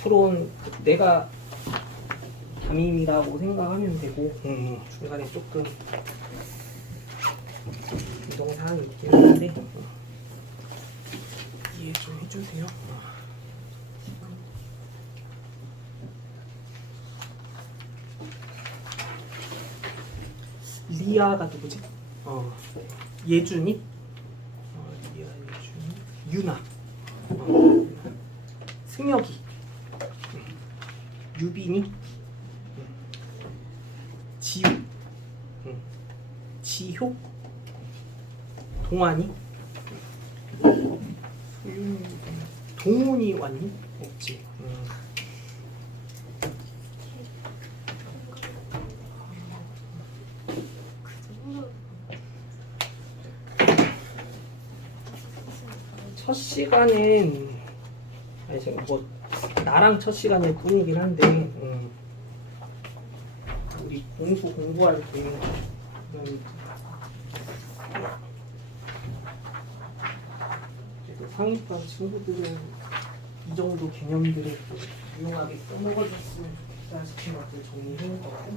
앞으로는 내가 담임이라고 생각하면 되고 중간에 조금 이동사항이 있긴 한데 이해 좀 해주세요. 리아가 누구지? 예준이? 리아, 예준이, 유나, 승혁이, 유빈이, 지우, 지효, 동환이, 동훈이 왔니? 없지. 첫 시간은 아니 지금 뭐 나랑 첫 시간일 뿐이긴 한데 우리 공부할 때 상위권 친구들은 이 정도 개념들을 유용하게 써먹어줬으면 좋겠다 싶은 것들 정리해놓은 거고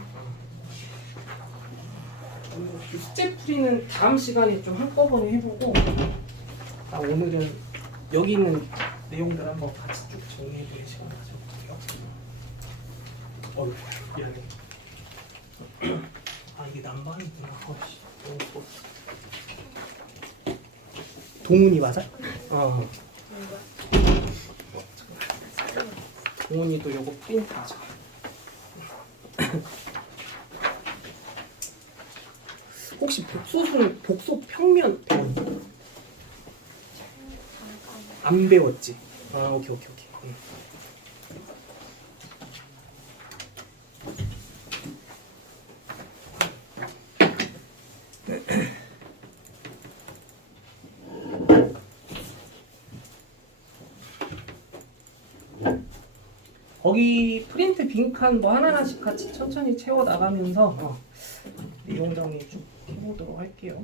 숙제 풀이는 다음 시간에 좀 한꺼번에 해보고 오늘은 여기 있는 내용들 한번 같이 쭉 정리해보는 시간 가져볼게요. 미안해. 아 이게 남반이구나. 동훈이 맞아? 동훈이도 요거 프린트 하자. 혹시 복소수는 복소 평면 배웠니? 안 배웠지? 오케이. 거기 프린트 빈칸 뭐 하나하나씩 같이 천천히 채워 나가면서 내용 정리 쭉 해보도록 할게요.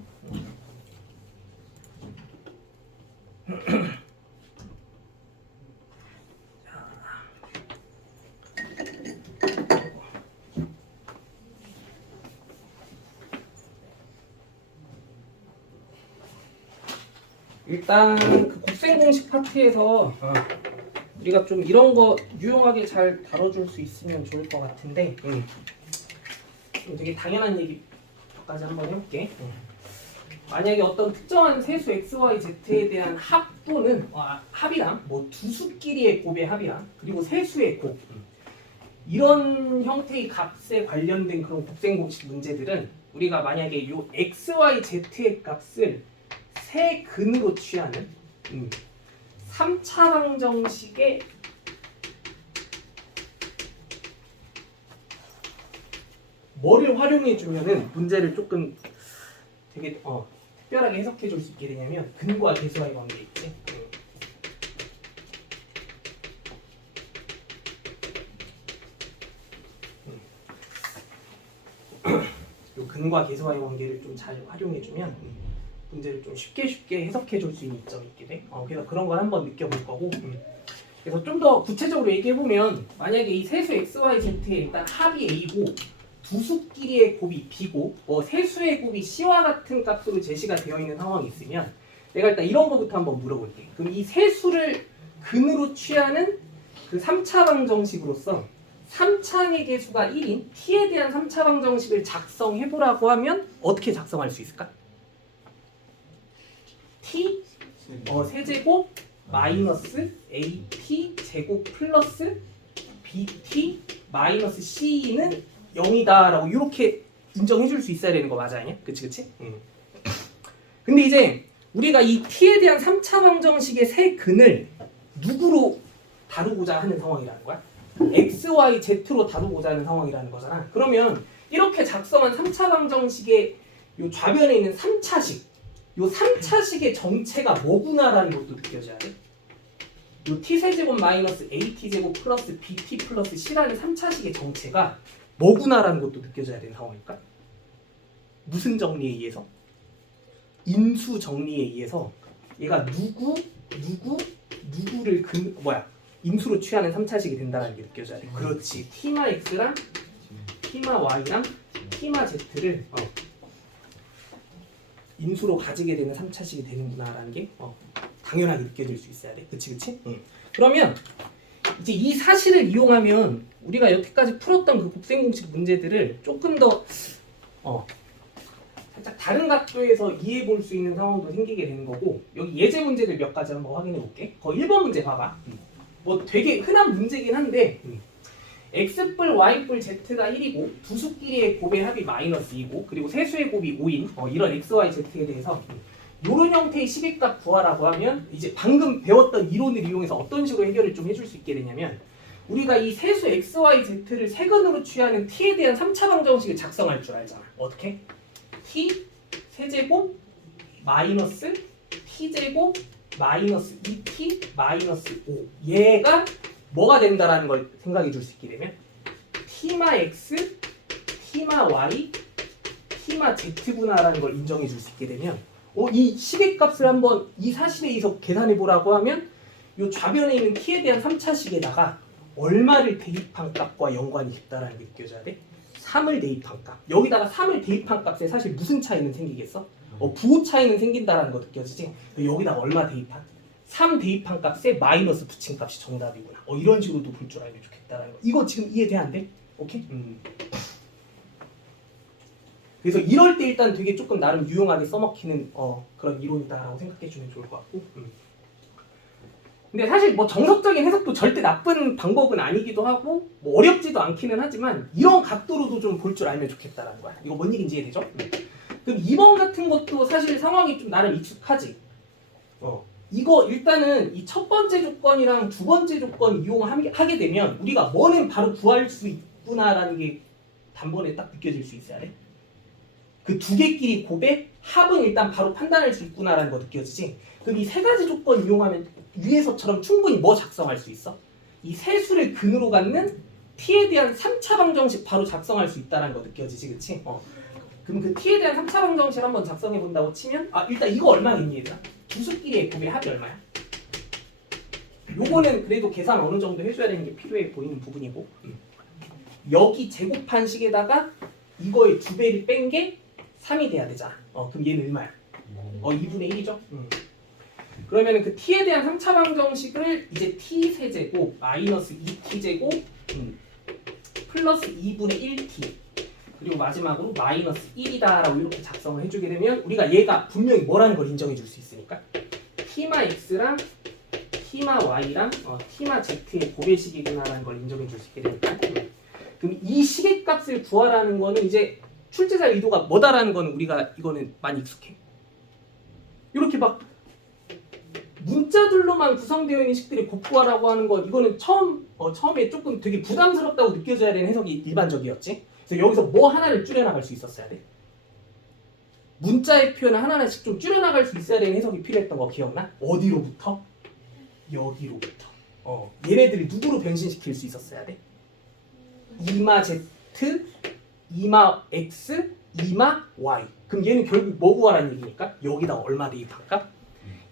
일단 그 곱셈 공식 파트에서 우리가 좀 이런 거 유용하게 잘 다뤄줄 수 있으면 좋을 것 같은데 되게 당연한 얘기까지 한번 해볼게. 만약에 어떤 특정한 세수 x, y, z에 대한 합 또는 합이랑 뭐 두 수끼리의 곱의 합이랑 그리고 세수의 곱 이런 형태의 값에 관련된 그런 곱셈 공식 문제들은 우리가 만약에 요 x, y, z의 값을 세 근으로 취하는 3차 방정식의 뭐를 활용해 주면은 문제를 조금 되게 특별하게 해석해 줄 수 있게 되냐면 근과 계수와의 관계 있지. 요 근과 계수와의 관계를 좀 잘 활용해 주면 문제를 좀 쉽게 해석해 줄 수 있는 이점이 있게 돼. 그래서 그런 걸 한번 느껴볼 거고. 그래서 좀 더 구체적으로 얘기해 보면 만약에 이 세수 x, y, z에 일단 합이 a고 두 수끼리의 곱이 b고 세수의 곱이 c와 같은 값으로 제시가 되어 있는 상황이 있으면 내가 일단 이런 거부터 한번 물어볼게. 그럼 이 세수를 근으로 취하는 그 3차 방정식으로서 3차의 개수가 1인 t에 대한 3차 방정식을 작성해 보라고 하면 어떻게 작성할 수 있을까? t 세제곱 마이너스 ap 제곱 플러스 bt 마이너스 c는 0이다 라고 이렇게 인정해 줄 수 있어야 되는 거 맞아 아니야? 그치? 근데 이제 우리가 이 t에 대한 3차 방정식의 세 근을 누구로 다루고자 하는 상황이라는 거야? x, y, z로 다루고자 하는 상황이라는 거잖아. 그러면 이렇게 작성한 3차 방정식의 요 좌변에 있는 3차식 요 3차식의 정체가 뭐구나라는 것도 느껴져야 돼. 요 t세제곱 마이너스 at제곱 플러스 bt 플러스 c라는 3차식의 정체가 뭐구나라는 것도 느껴져야 되는 상황일까? 무슨 정리에 의해서? 인수 정리에 의해서 얘가 누구를 인수로 취하는 3차식이 된다는 게 느껴져야 돼. 그렇지. T마 X랑 T마 Y랑 T마 Z를 인수로 가지게 되는 3차식이 되는구나라는 게 당연하게 느껴질 수 있어야 돼. 그치 그치? 응. 그러면 이제 이 사실을 이용하면 우리가 여태까지 풀었던 그 곱셈 공식 문제들을 조금 더 살짝 다른 각도에서 이해해 볼 수 있는 상황도 생기게 되는 거고, 여기 예제 문제들 몇 가지 한번 확인해 볼게. 거기 1번 문제 봐봐. 뭐 되게 흔한 문제긴 한데 x뿔 y뿔 z가 1이고 두 수끼리의 곱의 합이 -2고 그리고 세 수의 곱이 5인 이런 x, y, z에 대해서 이런 형태의 식의값 구하라고 하면 이제 방금 배웠던 이론을 이용해서 어떤 식으로 해결을 좀 해줄 수 있게 되냐면, 우리가 이 세수 x, y, z를 세근으로 취하는 t에 대한 3차 방정식을 작성할 줄 알잖아. 어떻게? t 세제곱 마이너스 t제곱 마이너스 2t 마이너스 5, 얘가 뭐가 된다라는 걸 생각해 줄 수 있게 되면 t마 x, t마 y, t마 z구나라는 걸 인정해 줄 수 있게 되면 이 식의값을 한번 이 사실에 의해서 계산해 보라고 하면 이 좌변에 있는 t에 대한 3차식에다가 얼마를 대입한 값과 연관이 깊다라는 게 느껴져야 돼. 3을 대입한 값. 여기다가 3을 대입한 값에 사실 무슨 차이는 생기겠어? 부호 차이는 생긴다라는 거 느껴지지? 여기다가 얼마 대입한? 3 대입한 값에 마이너스 붙인 값이 정답이구나. 이런 식으로도 볼 줄 알면 좋겠다라는 거. 이거 지금 이해돼 안 돼? 오케이? 그래서 이럴 때 일단 되게 조금 나름 유용하게 써먹히는 그런 이론이다라고 생각해 주면 좋을 것 같고. 근데 사실 뭐 정석적인 해석도 절대 나쁜 방법은 아니기도 하고 뭐 어렵지도 않기는 하지만 이런 각도로도 좀 볼 줄 알면 좋겠다라는 거야. 이거 뭔 얘기인지 이해되죠? 그럼 2번 같은 것도 사실 상황이 좀 나름 익숙하지. 이거 일단은 이 첫 번째 조건이랑 두 번째 조건 이용하게 되면 우리가 뭐는 바로 구할 수 있구나라는 게 단번에 딱 느껴질 수 있어야 돼. 그 두 개끼리 곱의 합은 일단 바로 판단할 수 있구나라는 거 느껴지지. 그럼 이 세 가지 조건 이용하면 위에서처럼 충분히 뭐 작성할 수 있어? 이 세 수를 근으로 갖는 t에 대한 3차 방정식 바로 작성할 수 있다는 거 느껴지지, 그치? 그럼 그 t에 대한 3차 방정식 한번 작성해 본다고 치면 일단 이거 얼마겠니 얘들아? 두 수끼리의 곱의 합이 얼마야? 요거는 그래도 계산 어느 정도 해줘야 되는 게 필요해 보이는 부분이고, 여기 제곱한 식에다가 이거의 2배를 뺀 게 3이 돼야 되잖아. 그럼 얘는 얼마야? 2분의 1이죠? 그러면 그 t에 대한 3차 방정식을 이제 t 세제곱 마이너스 2t제곱 플러스 2분의 1t 그리고 마지막으로 마이너스 1이다라고 이렇게 작성을 해주게 되면 우리가 얘가 분명히 뭐라는 걸 인정해 줄 수 있으니까 t마 x랑 t마 y랑 t마 z의 곱의식이구나라는 걸 인정해 줄 수 있게 되니까, 그럼 이 식의값을 구하라는 거는 이제 출제자 의도가 뭐다라는 거는 우리가 이거는 많이 익숙해. 이렇게 막 문자들로만 구성되어 있는 식들이 곱구하라고 하는 건 이거는 처음에 조금 되게 부담스럽다고 느껴져야 되는 해석이 일반적이었지. 그래서 여기서 뭐 하나를 줄여나갈 수 있었어야 돼. 문자의 표현을 하나하나씩 좀 줄여나갈 수 있어야 되는 해석이 필요했던 거 기억나? 어디로부터? 여기로부터. 얘네들을 누구로 변신시킬 수 있었어야 돼? 2마 z, 2마 x, 2마 y. 그럼 얘는 결국 뭐 구하라는 얘기니까? 여기다 얼마 대입한 값?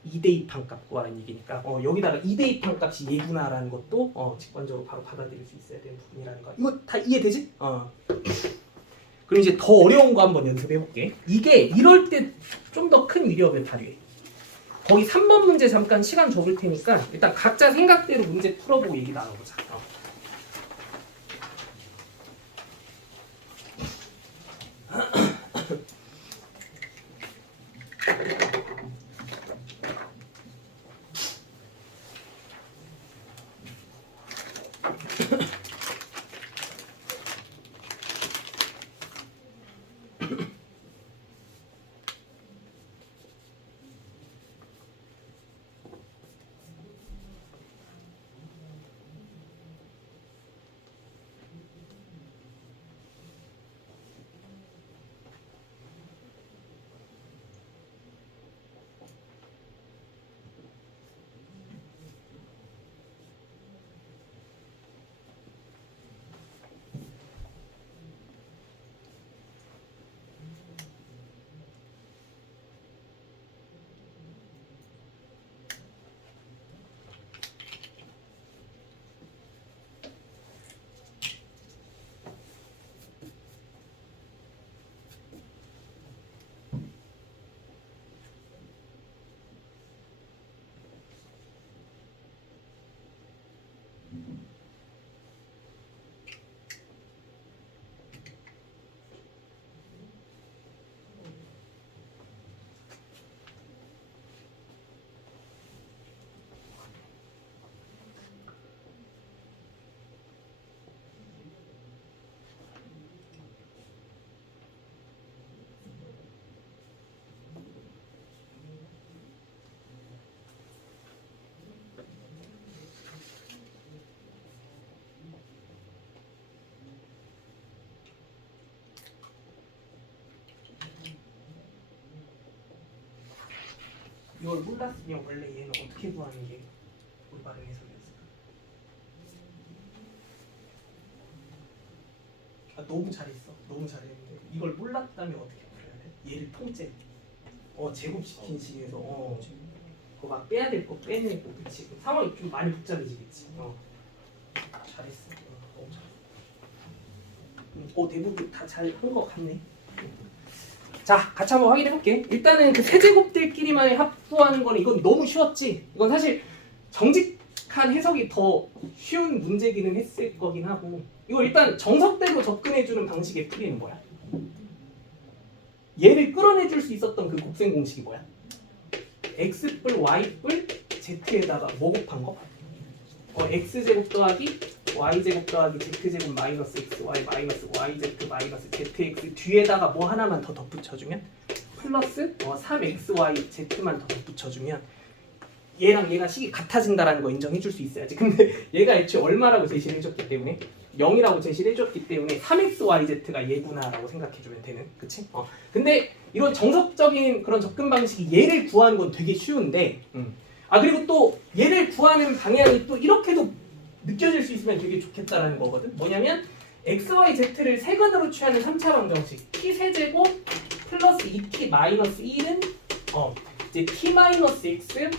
2대입한 값 구하라는 얘기니까 여기다가 2대입한 값이 얘구나라는 것도 직관적으로 바로 받아들일 수 있어야 되는 부분이라는 거. 이거 다 이해되지? 그럼 이제 더 어려운 거 한번 연습해 볼게. 이게 이럴 때 좀 더 큰 위력을 발휘해. 거기 3번 문제 잠깐 시간 줘볼 테니까 일단 각자 생각대로 문제 풀어보고 얘기 나눠보자. 이걸 몰랐으면 원래 얘는 어떻게 구하는 게 올바른 해석이었을까? 너무 잘했어. 너무 잘했는데 이걸 몰랐다면 어떻게 풀어야 돼? 얘를 통째 제곱시킨 식에서 그거 막 빼야 될 거 빼내고 그치? 상황이 좀 많이 복잡해지겠지. 잘했어. 너무 잘했어. 대부분 다 잘 한 거 같네. 자, 같이 한번 확인해 볼게. 일단은 그 세제곱들끼리만의 합부하는 거는 이건 너무 쉬웠지. 이건 사실 정직한 해석이 더 쉬운 문제기는 했을 거긴 하고, 이거 일단 정석대로 접근해주는 방식의 풀이는 뭐야? 얘를 끌어내줄 수 있었던 그 곱셈 공식이 뭐야? x뿔 y뿔 z에다가 뭐 곱한 거? x제곱 더하기 y제곱 더하기 z제곱 마이너스 xy 마이너스 yz 마이너스 zx 뒤에다가 뭐 하나만 더 덧붙여주면 플러스 3xyz만 더 덧붙여주면 얘랑 얘가 식이 같아진다라는 거 인정해줄 수 있어야지. 근데 얘가 애초에 얼마라고 제시를 해줬기 때문에 0이라고 제시를 해줬기 때문에 3xyz가 얘구나라고 생각해주면 되는, 그치? 근데 이런 정석적인 그런 접근 방식이 얘를 구하는 건 되게 쉬운데 그리고 또 얘를 구하는 방향이 또 이렇게도 느껴질 수 있으면 되게 좋겠다라는 거거든. 뭐냐면 xyz를 세근으로 취하는 3차 방정식 t 세제곱 플러스 2t 마이너스 1은 이제 t 마이너스 x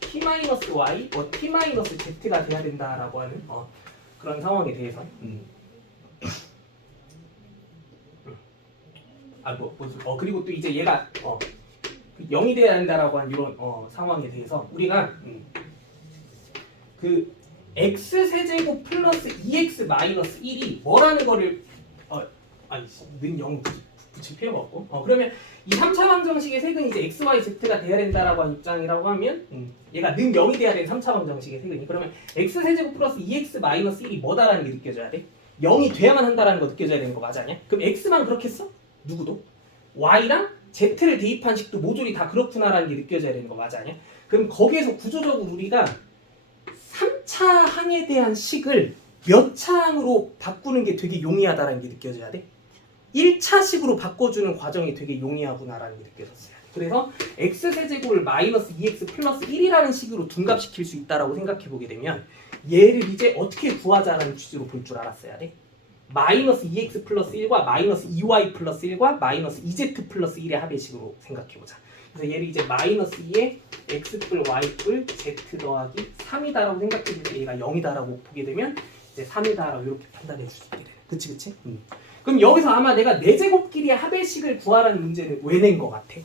t 마이너스 y t 마이너스 z가 돼야 된다라고 하는 그런 상황에 대해서 그리고 또 이제 얘가 0이 돼야 된다라고 한 이런 상황에 대해서 우리가 그 x 세제곱 플러스 2x 마이너스 1이 뭐라는 거를 는 0 붙일 필요가 없고 그러면 이 3차 방정식의 색은 이제 x, y, z가 돼야 된다라고 한 입장이라고 하면 얘가 는 0이 돼야 되는 3차 방정식의 색은 그러면 x 세제곱 플러스 2x 마이너스 1이 뭐다라는 게 느껴져야 돼? 0이 돼야만 한다라는 거 느껴져야 되는 거 맞아 아니야? 그럼 x만 그렇겠어? 누구도? y랑 z를 대입한 식도 모조리 다 그렇구나라는 게 느껴져야 되는 거 맞아 아니야? 그럼 거기에서 구조적으로 우리가 3차 항에 대한 식을 몇 차 항으로 바꾸는 게 되게 용이하다라는 게 느껴져야 돼? 1차식으로 바꿔주는 과정이 되게 용이하구나라는 게 느껴졌어요. 그래서 x세제곱을 마이너스 2x 플러스 1이라는 식으로 둔갑시킬 수 있다라고 생각해보게 되면 얘를 이제 어떻게 구하자라는 취지로 볼 줄 알았어야 돼. 마이너스 2x 플러스 1과 마이너스 2y 플러스 1과 마이너스 2z 플러스 1의 합의식으로 생각해보자. 그래서 얘를 이제 마이너스 2에 x뿔 y뿔 z 더하기 3이다라고 생각해줄 때 얘가 0이다라고 보게 되면 이제 3이다라고 이렇게 판단해 줄 수 있게 되는. 그치? 그럼 여기서 아마 내가 4제곱끼리의 합의식을 구하라는 문제를 왜 낸 것 같아?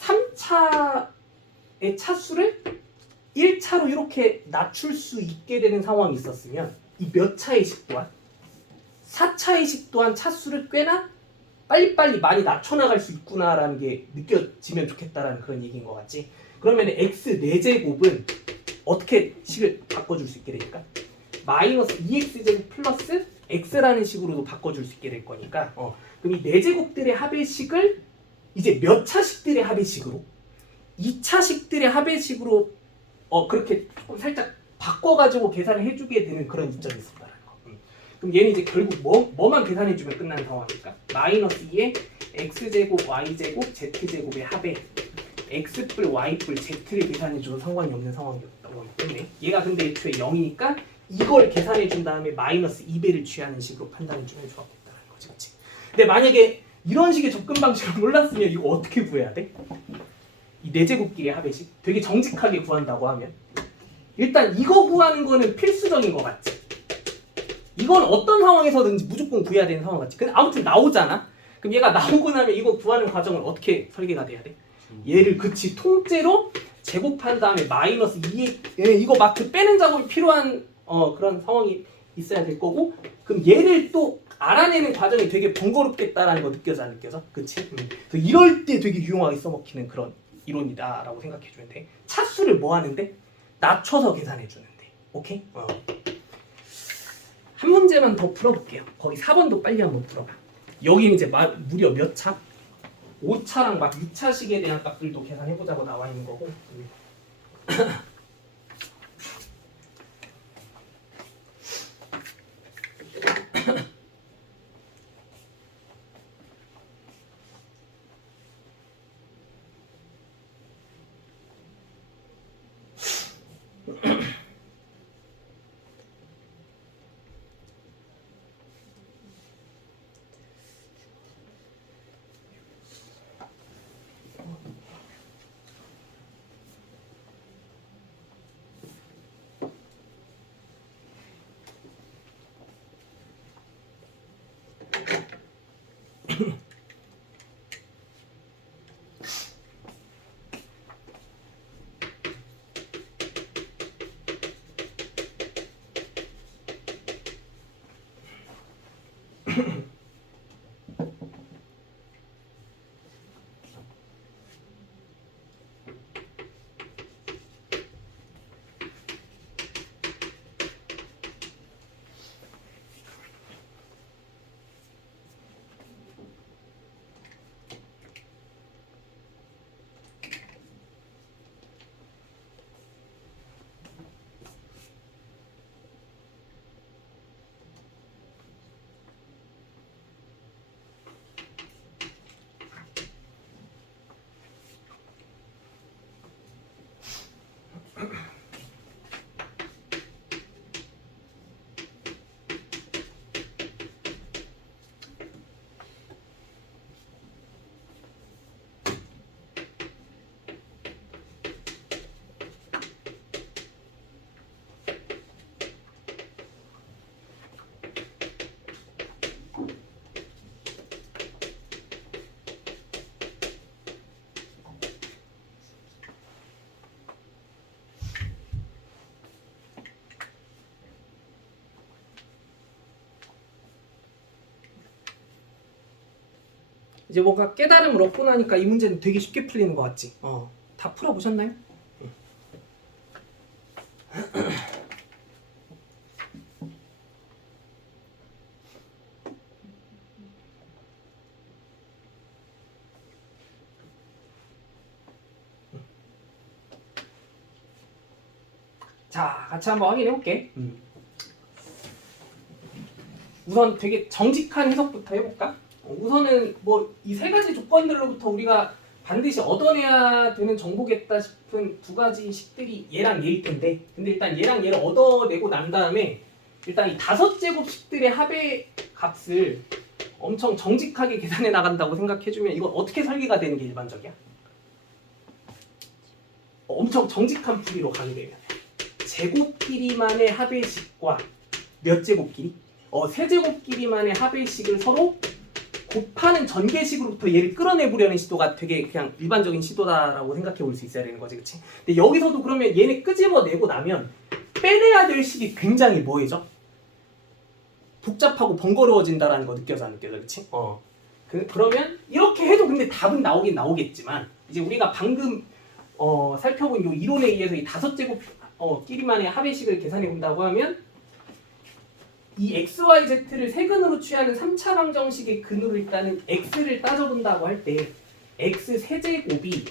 3차의 차수를 1차로 이렇게 낮출 수 있게 되는 상황이 있었으면 이 몇 차의 식 또한 4차의 식 또한 차수를 꽤나 빨리빨리 많이 낮춰나갈 수 있구나라는 게 느껴지면 좋겠다라는 그런 얘기인 것 같지? 그러면 x 4제곱은 어떻게 식을 바꿔줄 수 있게 되니까? 마이너스 2x제곱 플러스 x라는 식으로도 바꿔줄 수 있게 될 거니까 그럼 이 4제곱들의 합의식을 이제 몇 차식들의 합의식으로 2차식들의 합의식으로 그렇게 조금 살짝 바꿔가지고 계산을 해주게 되는 그런 입장이 있었다는 거. 그럼 얘는 이제 결국 뭐만 계산해주면 끝나는 상황일까? 마이너스 2에 x제곱 y제곱 z제곱의 합에 x뿔 y뿔 z를 계산해줘도 상관이 없는 상황이었다고 하기 때문에 얘가 근데 애초에 0이니까 이걸 계산해준 다음에 마이너스 2배를 취하는 식으로 판단해주면 좋았겠다는 거지, 그치? 근데 만약에 이런 식의 접근 방식을 몰랐으면 이거 어떻게 구해야 돼? 이 4제곱끼리의 합의식 되게 정직하게 구한다고 하면 일단 이거 구하는 거는 필수적인 것 같지? 이건 어떤 상황에서든지 무조건 구해야 되는 상황 같지? 근데 아무튼 나오잖아? 그럼 얘가 나오고 나면 이거 구하는 과정을 어떻게 설계가 돼야 돼? 얘를 그치 통째로 제곱한 다음에 마이너스 2에 이거 막 그 빼는 작업이 필요한 그런 상황이 있어야 될 거고 그럼 얘를 또 알아내는 과정이 되게 번거롭겠다라는 거 느껴져 안 느껴져? 그치? 이럴 때 되게 유용하게 써먹히는 그런 이론이다라고 생각해주면 돼. 차수를 뭐 하는데? 낮춰서 계산해주는데. 오케이? 한 문제만 더 풀어볼게요. 거기 4번도 빨리 한번 풀어봐. 여기는 이제 무려 몇 차? 5차랑 막 6차식에 대한 값들도 계산해보자고 나와 있는 거고 이제 뭔가 깨달음을 얻고 나니까 이 문제는 되게 쉽게 풀리는 것 같지? 다 풀어보셨나요? 자, 같이 한번 확인해 볼게. 우선 되게 정직한 해석부터 해볼까? 우선은 뭐 이 세 가지 조건들로부터 우리가 반드시 얻어내야 되는 정보겠다 싶은 두 가지 식들이 얘랑 얘일 텐데, 근데 일단 얘랑 얘를 얻어내고 난 다음에 일단 이 5제곱식들의 합의 값을 엄청 정직하게 계산해 나간다고 생각해주면 이건 어떻게 설계가 되는 게 일반적이야? 엄청 정직한 풀이로 가게 되면 제곱끼리만의 합의식과 몇 제곱끼리? 세 제곱끼리만의 합의식을 서로 곱하는 전개식으로부터 얘를 끌어내보려는 시도가 되게 그냥 일반적인 시도다라고 생각해 볼 수 있어야 되는 거지, 그치? 근데 여기서도 그러면 얘네 끄집어내고 나면 빼내야 될 식이 굉장히 뭐해져? 복잡하고 번거로워진다라는 거 느껴져 안 느껴져, 그치? 그러면 이렇게 해도 근데 답은 나오긴 나오겠지만 이제 우리가 방금 살펴본 요 이론에 의해서 이 5제곱 끼리만의 합의식을 계산해 본다고 하면 이 XYZ를 세근으로 취하는 3차 방정식의 근으로 일단은 X를 따져본다고 할 때 X 세제곱이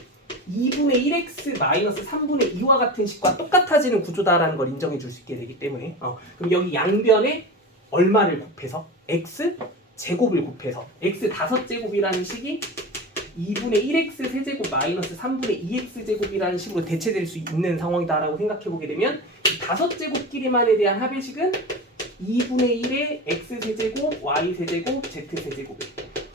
2분의 1X 마이너스 3분의 2와 같은 식과 똑같아지는 구조다라는 걸 인정해 줄 수 있게 되기 때문에 그럼 여기 양변에 얼마를 곱해서? X 제곱을 곱해서 X 5제곱이라는 식이 2분의 1X 세제곱 마이너스 3분의 2X 제곱이라는 식으로 대체될 수 있는 상황이다라고 생각해 보게 되면 이 5제곱끼리만에 대한 합의식은 2분의 1의 x세제곱, y세제곱, z세제곱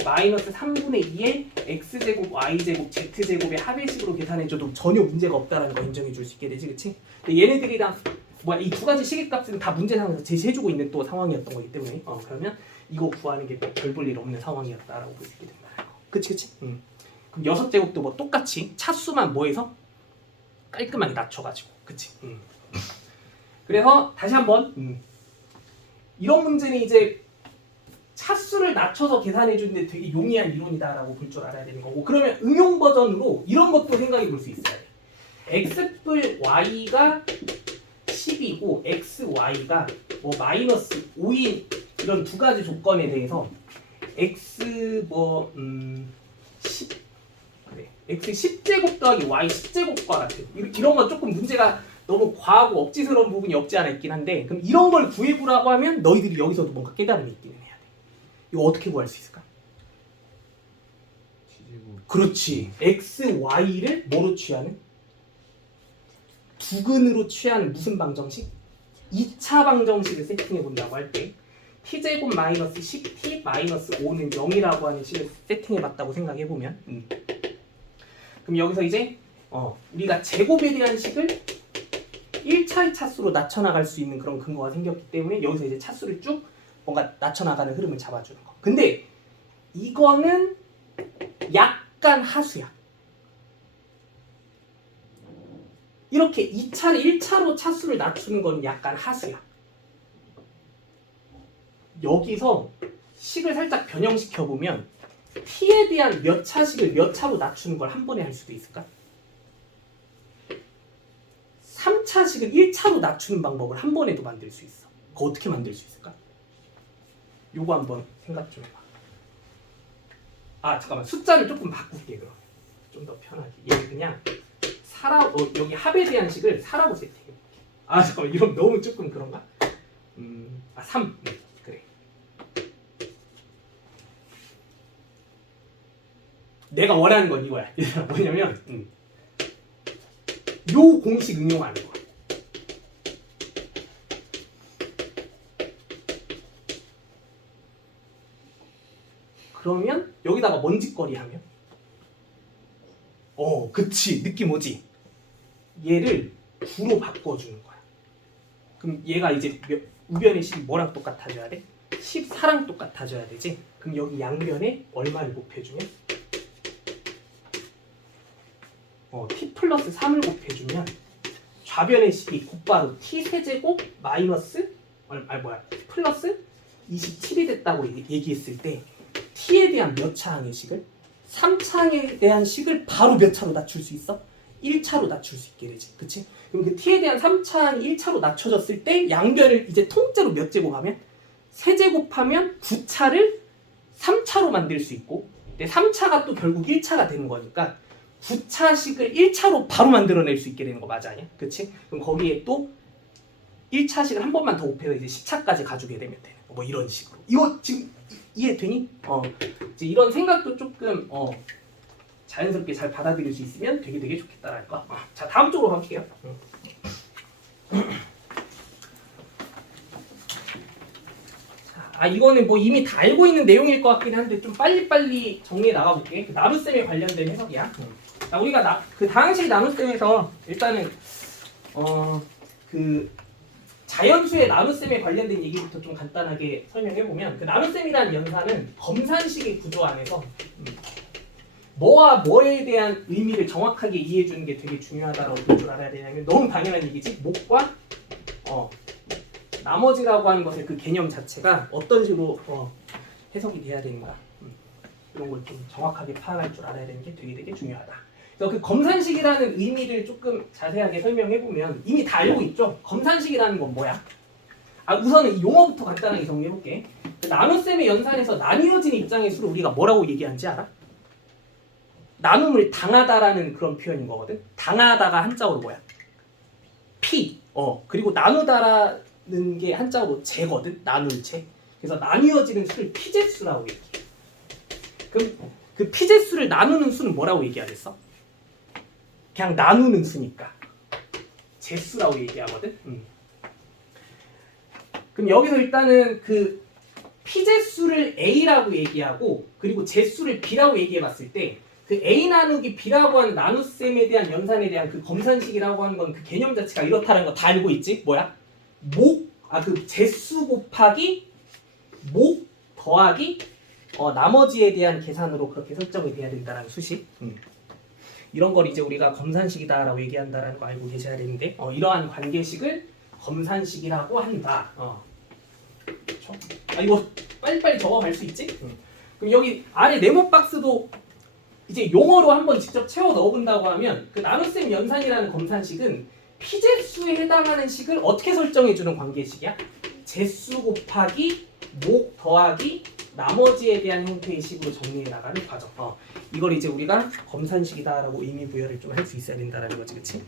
마이너스 3분의 2의 x제곱, y제곱, z제곱의 합의식으로 계산해줘도 전혀 문제가 없다는 거 인정해 줄 수 있게 되지, 그치? 근데 얘네들이랑 이 두 가지 식의 값은 다 문제상에서 제시해주고 있는 또 상황이었던 거기 때문에 그러면 이거 구하는 게 별 볼 일 없는 상황이었다라고 볼 수 있게 된다는 거. 그치? 그럼 6제곱도 뭐 똑같이 차수만 뭐해서 깔끔하게 낮춰가지고, 그치? 그래서 다시 한번 이런 문제는 이제 차수를 낮춰서 계산해 주는데 되게 용이한 이론이다라고 볼 줄 알아야 되는 거고, 그러면 응용 버전으로 이런 것도 생각해 볼 수 있어요. x뿔 y가 10이고 xy가 뭐 마이너스 5인 이런 두 가지 조건에 대해서 x 10 그래 x 10제곱 더하기 y 10제곱과 같은 이런 건 조금 문제가 너무 과하고 억지스러운 부분이 없지 않아 있긴 한데, 그럼 이런 걸 구해보라고 하면 너희들이 여기서도 뭔가 깨달음이 있기는 해야 돼. 이거 어떻게 구할 수 있을까? 그렇지. x, y를 뭐로 취하는? 두근으로 취하는 무슨 방정식? 2차 방정식을 세팅해 본다고 할 때 t제곱 마이너스 10t 마이너스 5는 0이라고 하는 식을 세팅해 봤다고 생각해 보면 그럼 여기서 이제 우리가 제곱에 대한 식을 1차의 차수로 낮춰나갈 수 있는 그런 근거가 생겼기 때문에 여기서 이제 차수를 쭉 뭔가 낮춰나가는 흐름을 잡아주는 거. 근데 이거는 약간 하수야. 이렇게 2차를 1차로 차수를 낮추는 건 약간 하수야. 여기서 식을 살짝 변형시켜 보면 t에 대한 몇 차식을 몇 차로 낮추는 걸 한 번에 할 수도 있을까? 3차식을 1차로 낮추는 방법을 한 번에도 만들 수 있어. 그거 어떻게 만들 수 있을까? 요거 한번 생각 좀 해봐. 아 잠깐만, 숫자를 조금 바꿀게. 그럼 좀 더 편하게. 얘 그냥 여기 합에 대한 식을 4라고 세팅해볼게. 아 잠깐만, 이건 너무 조금 그런가? 3. 그래. 내가 원하는 건 이거야. 뭐냐면 요 공식 응용하는 거야. 그러면 여기다가 먼지거리 하면 그치, 느낌 오지? 얘를 9로 바꿔주는 거야. 그럼 얘가 이제 우변의 식이 뭐랑 똑같아져야 돼? 14랑 똑같아져야 되지? 그럼 여기 양변에 얼마를 곱해주면? t 플러스 3을 곱해주면 좌변의 식이 곧바로 t 세제곱 마이너스 t 플러스 27이 됐다고 얘기했을 때 t에 대한 몇 차항의 식을? 3차항에 대한 식을 바로 몇 차로 낮출 수 있어? 1차로 낮출 수 있게 되지. 그치? 그럼 그 t에 대한 3차항이 1차로 낮춰졌을 때 양변을 이제 통째로 몇 제곱하면? 세제곱하면 9차를 3차로 만들 수 있고, 근데 3차가 또 결국 1차가 되는 거니까 9차식을 1차로 바로 만들어낼 수 있게 되는 거 맞아 아니야? 그치? 그럼 거기에 또 1차식을 한 번만 더 곱해서 이제 10차까지 가지게 되면 되는 거. 뭐 이런 식으로. 이거 지금 이해되니? 이제 이런 생각도 조금 자연스럽게 잘 받아들일 수 있으면 되게 좋겠다라는 거. 자, 다음 쪽으로 가볼게요. 이거는 뭐 이미 다 알고 있는 내용일 것 같긴 한데 좀 빨리빨리 정리해 나가볼게. 그 나눗셈에 관련된 해석이야. 자, 우리가 그 다항식 나눗셈에서 일단은 그 자연수의 나눗셈에 관련된 얘기부터 좀 간단하게 설명해보면, 그 나눗셈이라는 연산은 검산식의 구조 안에서 뭐와 뭐에 대한 의미를 정확하게 이해해주는 게 되게 중요하다고 볼 줄 알아야 되냐면, 너무 당연한 얘기지. 목과 나머지라고 하는 것의 그 개념 자체가 어떤 식으로 해석이 돼야 되는가, 이런 걸 좀 정확하게 파악할 줄 알아야 되는 게 되게 중요하다. 그래서 그 검산식이라는 의미를 조금 자세하게 설명해보면 이미 다 알고 있죠? 검산식이라는 건 뭐야? 우선은 이 용어부터 간단하게 정리해볼게. 그 나눗셈의 연산에서 나뉘어진 입장의 수를 우리가 뭐라고 얘기하는지 알아? 나눔을 당하다라는 그런 표현인 거거든. 당하다가 한자어로 뭐야? 피. 그리고 나누다라는 게 한자어로 재거든. 나눌 재. 그래서 나뉘어지는 수를 피재수라고 얘기해. 그럼 그 피재수를 나누는 수는 뭐라고 얘기하겠어? 그냥 나누는 수니까 재수라고 얘기하거든. 그럼 여기서 일단은 그 피재수를 A라고 얘기하고, 그리고 재수를 B라고 얘기해봤을 때 그 A 나누기 B라고 하는 나눗셈에 대한 연산에 대한 그 검산식이라고 하는 건 그 개념 자체가 이렇다는 거 다 알고 있지? 뭐야? 그 재수 곱하기 목 더하기 나머지에 대한 계산으로 그렇게 설정이 돼야 된다는 수식. 이런 걸 이제 우리가 검산식이다라고 얘기한다라는 거 알고 계셔야 되는데, 이러한 관계식을 검산식이라고 한다. 그렇죠? 이거 빨리빨리 적어갈 수 있지? 그럼 여기 아래 네모 박스도 이제 용어로 한번 직접 채워 넣어본다고 하면, 그 나눗셈 연산이라는 검산식은 피재수에 해당하는 식을 어떻게 설정해주는 관계식이야? 재수 곱하기 목 더하기 나머지에 대한 형태의 식으로 정리해 나가는 과정. 이걸 이제 우리가 검산식이다라고 의미 부여를 좀 할 수 있어야 된다라는 거지, 그렇지?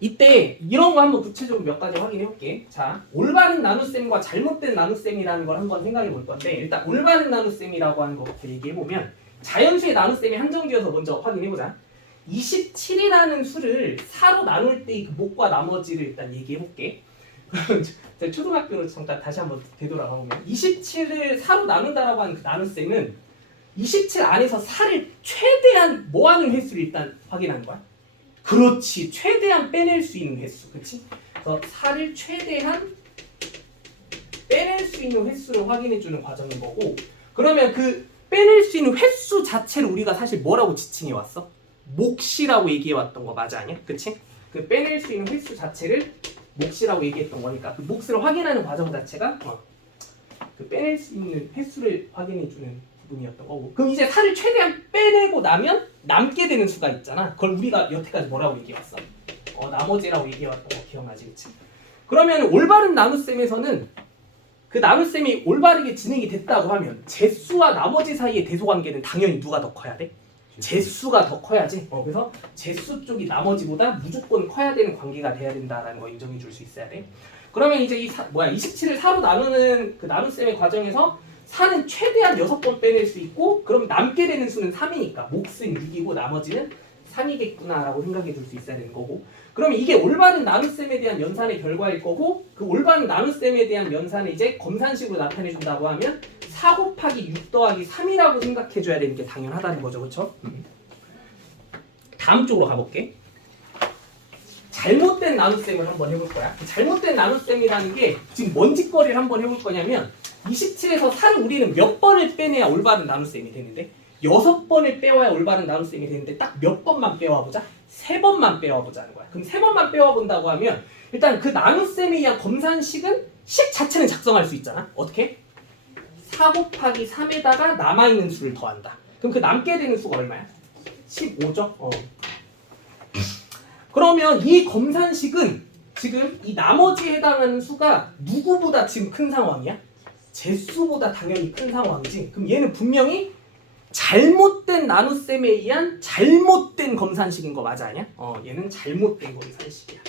이때 이런 거 한번 구체적으로 몇 가지 확인해 볼게. 자, 올바른 나눗셈과 잘못된 나눗셈이라는 걸 한번 생각해 볼 건데, 일단 올바른 나눗셈이라고 하는 것부터 얘기해 보면, 자연수의 나눗셈이 한정지어서 먼저 확인해 보자. 27이라는 수를 4로 나눌 때 그 목과 나머지를 일단 얘기해 볼게. 제가 초등학교로 잠깐 다시 한번 되돌아가 보면, 27을 4로 나눈다라고 하는 그 나눗셈은 27 안에서 4를 최대한 뭐 하는 횟수를 일단 확인하는 거야. 그렇지, 최대한 빼낼 수 있는 횟수, 그렇지? 그래서 4를 최대한 빼낼 수 있는 횟수를 확인해주는 과정인 거고, 그러면 그 빼낼 수 있는 횟수 자체를 우리가 사실 뭐라고 지칭해 왔어? 몫이라고 얘기해 왔던 거 맞아 아니야? 그렇지? 그 빼낼 수 있는 횟수 자체를 몫이라고 얘기했던 거니까 그 몫을 확인하는 과정 자체가 그 빼낼 수 있는 횟수를 확인해주는 부분이었던 거고. 그럼 이제 살을 최대한 빼내고 나면 남게 되는 수가 있잖아. 그걸 우리가 여태까지 뭐라고 얘기해왔어? 나머지라고 얘기해왔던 거 기억나지, 그치? 그러면 올바른 나눗셈에서는 그 나눗셈이 올바르게 진행이 됐다고 하면 제수와 나머지 사이의 대소관계는 당연히 누가 더 커야 돼? 제수가 더 커야지. 그래서 제수 쪽이 나머지보다 무조건 커야 되는 관계가 돼야 된다라는 거 인정해 줄 수 있어야 돼. 그러면 이제 27을 4로 나누는 그 나눗셈의 과정에서 4는 최대한 6번 빼낼 수 있고, 그럼 남게 되는 수는 3이니까 몫은 6이고 나머지는 3이겠구나라고 생각해 줄 수 있어야 되는 거고. 그러면 이게 올바른 나눗셈에 대한 연산의 결과일 거고, 그 올바른 나눗셈에 대한 연산을 이제 검산식으로 나타내 준다고 하면 4 곱하기 6 더하기 3이라고 생각해 줘야 되는 게 당연하다는 거죠. 그렇죠? 다음 쪽으로 가볼게. 잘못된 나눗셈을 한번 해볼 거야. 잘못된 나눗셈이라는 게 지금 뭔 짓거리를 한번 해볼 거냐면 27에서 4를 우리는 몇 번을 빼내야 올바른 나눗셈이 되는데 6번을 빼와야 올바른 나눗셈이 되는데 딱 몇 번만 빼와보자? 3번만 빼와보자는 거야. 그럼 3번만 빼와본다고 하면 일단 그 나눗셈에 의한 검산식은 식 자체는 작성할 수 있잖아. 어떻게? 4 곱하기 3에다가 남아있는 수를 더한다. 그럼 그 남게 되는 수가 얼마야? 15죠? 그러면 이 검산식은 지금 이 나머지에 해당하는 수가 누구보다 지금 큰 상황이야? 제수보다 당연히 큰 상황이지. 그럼 얘는 분명히 잘못된 나눗셈에 의한 잘못된 검산식인 거 맞아 아니야? 얘는 잘못된 검산식이야.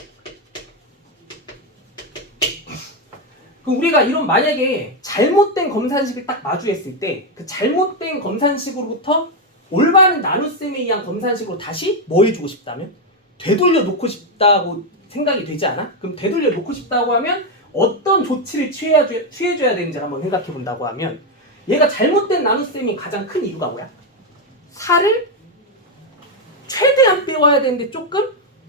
그럼 우리가 이런 만약에 잘못된 검산식을 딱 마주했을 때 그 잘못된 검산식으로부터 올바른 나눗셈에 의한 검산식으로 다시 뭐 해주고 싶다면? 되돌려 놓고 싶다고 생각이 되지 않아? 그럼 되돌려 놓고 싶다고 하면 어떤 조치를 취해줘야 되는지 한번 생각해 본다고 하면 얘가 잘못된 나눗셈이 가장 큰 이유가 뭐야? 4를 최대한 빼와야 되는데 조금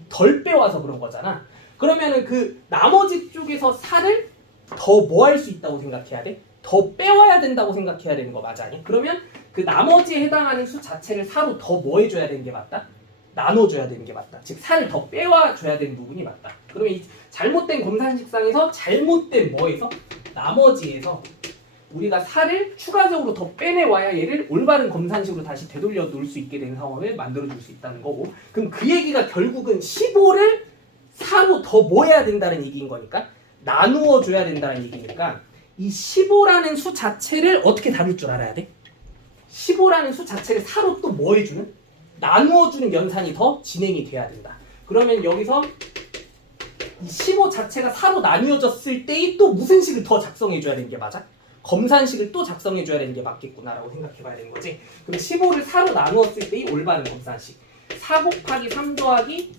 덜 빼와서 그런 거잖아. 그러면은 그 나머지 쪽에서 4를 더 뭐 할 수 있다고 생각해야 돼? 더 빼와야 된다고 생각해야 되는 거 맞아 아니? 그러면 그 나머지에 해당하는 수 자체를 4로 더 뭐 해줘야 되는 게 맞다? 나눠줘야 되는 게 맞다. 즉 4를 더 빼와줘야 되는 부분이 맞다. 그러면 이 잘못된 검산식상에서 잘못된 뭐에서? 나머지에서 우리가 4를 추가적으로 더 빼내와야 얘를 올바른 검산식으로 다시 되돌려 놓을 수 있게 되는 상황을 만들어줄 수 있다는 거고, 그럼 그 얘기가 결국은 15를 4로 더 뭐 해야 된다는 얘기인 거니까 나누어 줘야 된다는 얘기니까 이 15라는 수 자체를 어떻게 다룰 줄 알아야 돼? 15라는 수 자체를 4로 또 뭐 해주는? 나누어주는 연산이 더 진행이 돼야 된다. 그러면 여기서 이 15 자체가 4로 나뉘어졌을 때의 또 무슨 식을 더 작성해줘야 되는 게 맞아? 검산식을 또 작성해줘야 되는 게 맞겠구나라고 생각해봐야 되는 거지. 그럼 15를 4로 나누었을 때의 올바른 검산식 4 곱하기 3 더하기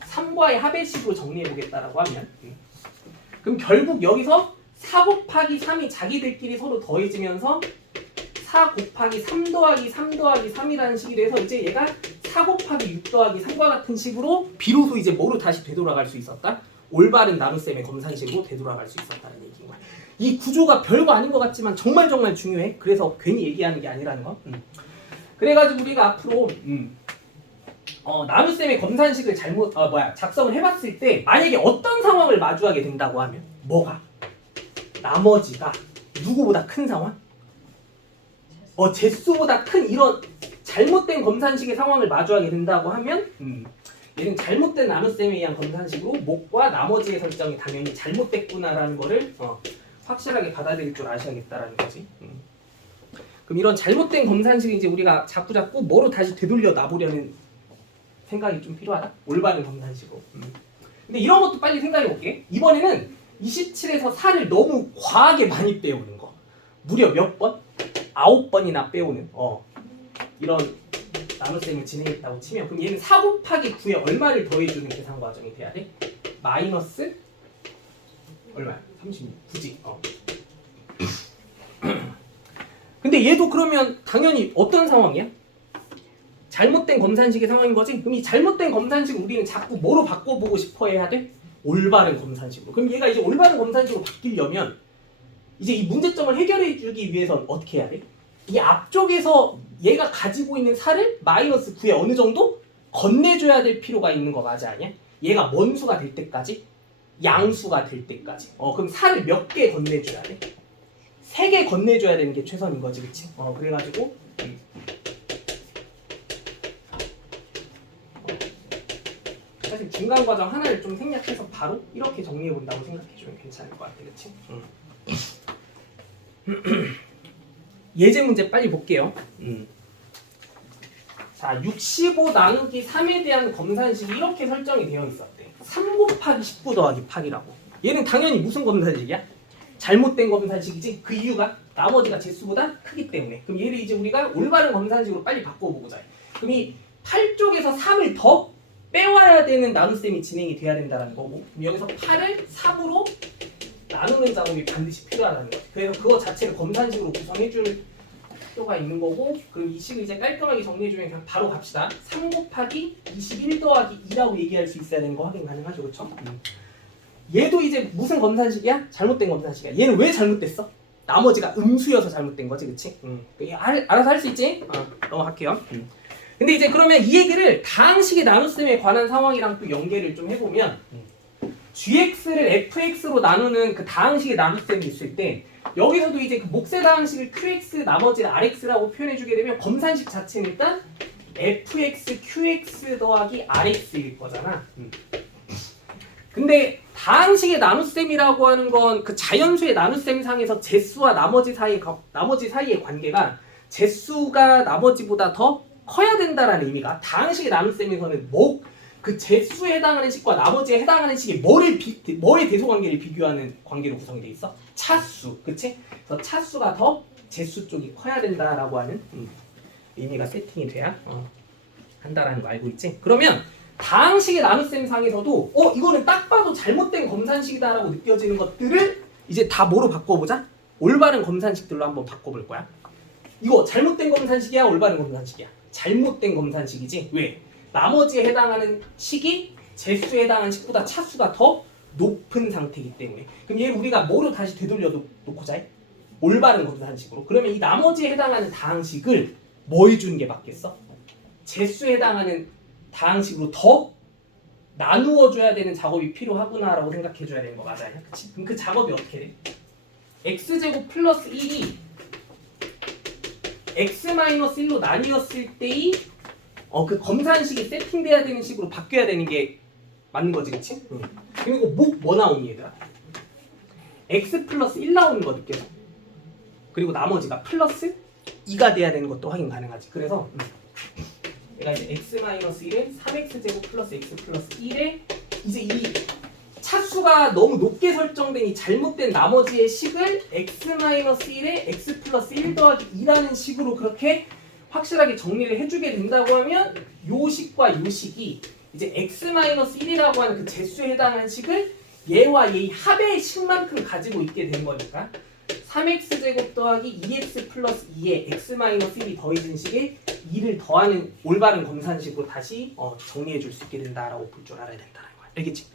3과의 합의식으로 정리해보겠다라고 하면 그럼 결국 여기서 4 곱하기 3이 자기들끼리 서로 더해지면서 4 곱하기 3 더하기 3 더하기 3이라는 식이 돼서 이제 얘가 4 곱하기 6 더하기 3과 같은 식으로 비로소 이제 뭐로 다시 되돌아갈 수 있었다? 올바른 나눗셈의 검산식으로 되돌아갈 수 있었다는 얘기인 거야. 이 구조가 별거 아닌 것 같지만 정말 중요해. 그래서 괜히 얘기하는 게 아니라는 거. 그래가지고 우리가 앞으로 나눗셈의 검산식을 작성을 해봤을 때 만약에 어떤 상황을 마주하게 된다고 하면 뭐가? 나머지가 누구보다 큰 상황? 제수보다 큰 이런 잘못된 검산식의 상황을 마주하게 된다고 하면 얘는 잘못된 나눗셈에 의한 검산식으로 목과 나머지의 설정이 당연히 잘못됐구나라는 거를 확실하게 받아들일 줄 아셔야겠다라는 거지. 그럼 이런 잘못된 검산식을 이제 우리가 자꾸 뭐로 다시 되돌려 놔보려는 생각이 좀 필요하다? 올바른 검산식으로. 근데 이런 것도 빨리 생각해 볼게. 이번에는 27에서 4를 너무 과하게 많이 빼오는 거. 무려 몇 번? 9번이나 빼오는 이런 나눗셈을 진행했다고 치면 그럼 얘는 4 곱하기 9에 얼마를 더해주는 계산 과정이 돼야 돼? 마이너스 얼마야? 36. 굳이. 근데 얘도 그러면 당연히 어떤 상황이야? 잘못된 검산식의 상황인 거지? 그럼 이 잘못된 검산식을 우리는 자꾸 뭐로 바꿔보고 싶어 해야 돼? 올바른 검산식으로. 그럼 얘가 이제 올바른 검산식으로 바뀌려면 이제 이 문제점을 해결해 주기 위해선 어떻게 해야 돼? 이 앞쪽에서 얘가 가지고 있는 4를 마이너스 9에 어느 정도 건네줘야 될 필요가 있는 거 맞아 아니야? 얘가 뭔 수가 될 때까지? 양수가 될 때까지. 그럼 4를 몇 개 건네줘야 돼? 3개 건네줘야 되는 게 최선인 거지, 그치? 그래가지고 사실 중간 과정 하나를 좀 생략해서 바로 이렇게 정리해 본다고 생각해주면 괜찮을 것 같아, 그치? 예제 문제 빨리 볼게요. 자, 65 나누기 3에 대한 검산식이 이렇게 설정이 되어 있었대. 3 곱하기 19 더하기 8이라고. 얘는 당연히 무슨 검산식이야? 잘못된 검산식이지. 그 이유가 나머지가 제수보다 크기 때문에. 그럼 얘를 이제 우리가 올바른 검산식으로 빨리 바꿔보고자 해. 그럼 이 8쪽에서 3을 더 빼와야 되는 나눗셈이 진행이 돼야 된다는 거고, 그럼 여기서 8을 3으로 나누는 작업이 반드시 필요하다는 거지. 그래서 그거 자체를 검산식으로 구성해줄 필요가 있는 거고, 그럼 이 식을 이제 깔끔하게 정리해주면 그냥 바로 갑시다. 3 곱하기 21 더하기 2라고 얘기할 수 있어야 되는 거 확인 가능하죠, 그렇죠? 얘도 이제 무슨 검산식이야? 잘못된 검산식이야. 얘는 왜 잘못됐어? 나머지가 음수여서 잘못된 거지, 그치? 알아서 할 수 있지? 넘어갈게요. 근데 이제 그러면 이 얘기를 다항식의 나눗셈에 관한 상황이랑 또 연계를 좀 해보면, gx를 fx로 나누는 그 다항식의 나눗셈이 있을 때, 여기서도 이제 그 목세 다항식을 qx 나머지는 rx라고 표현해주게 되면 검산식 자체는 일단 fx qx 더하기 rx일 거잖아. 근데 다항식의 나눗셈이라고 하는 건 그 자연수의 나눗셈 상에서 제수와 나머지 사이의 관계가 제수가 나머지보다 더 커야 된다라는 의미가, 다항식의 나눗셈에서는 그 제수에 해당하는 식과 나머지에 해당하는 식이 뭐의 대소관계를 비교하는 관계로 구성이 돼 있어? 차수, 그치? 그래서 차수가 더 제수 쪽이 커야 된다라고 하는 의미가 세팅이 돼야 한다라는 거 알고 있지? 그러면 다항식의 나눗셈 상에서도 이거는 딱 봐도 잘못된 검산식이다라고 느껴지는 것들을 이제 다 뭐로 바꿔보자? 올바른 검산식들로 한번 바꿔볼 거야. 이거 잘못된 검산식이야? 올바른 검산식이야? 잘못된 검산식이지? 왜? 나머지에 해당하는 식이 제수에 해당하는 식보다 차수가 더 높은 상태이기 때문에. 그럼 얘를 우리가 뭐로 다시 되돌려 놓고자 해? 올바른 검산식으로. 그러면 이 나머지에 해당하는 다항식을 뭐 해주는 게 맞겠어? 제수에 해당하는 다항식으로 더 나누어줘야 되는 작업이 필요하구나라고 생각해줘야 되는 거 맞아요? 그치? 그럼 그 작업이 어떻게 돼? x제곱 플러스 1이 x-1로 나뉘었을 때의 그 검산식이 세팅돼야 되는 식으로 바뀌어야 되는 게 맞는 거지, 그치? 그리고 뭐 나오니 얘들아? x 플러스 1 나오는 거 느껴져. 그리고 나머지가 플러스 2가 돼야 되는 것도 확인 가능하지. 그래서 얘가 이제 x-1에 3x제곱 플러스 x 플러스 1에 이제 이 차수가 너무 높게 설정된 이 잘못된 나머지의 식을 x-1에 x 플러스 1 더하기 2라는 식으로 그렇게 확실하게 정리를 해주게 된다고 하면 요 식과 요 식이 이제 x-1이라고 하는 그 제수에 해당하는 식을 얘와 얘의 합의 식만큼 가지고 있게 된 거니까 3x제곱 더하기 2x 플러스 2에 x-1이 더해진 식에 2를 더하는 올바른 검산식으로 다시 정리해 줄 수 있게 된다라고 볼 줄 알아야 된다는 거야. 알겠지?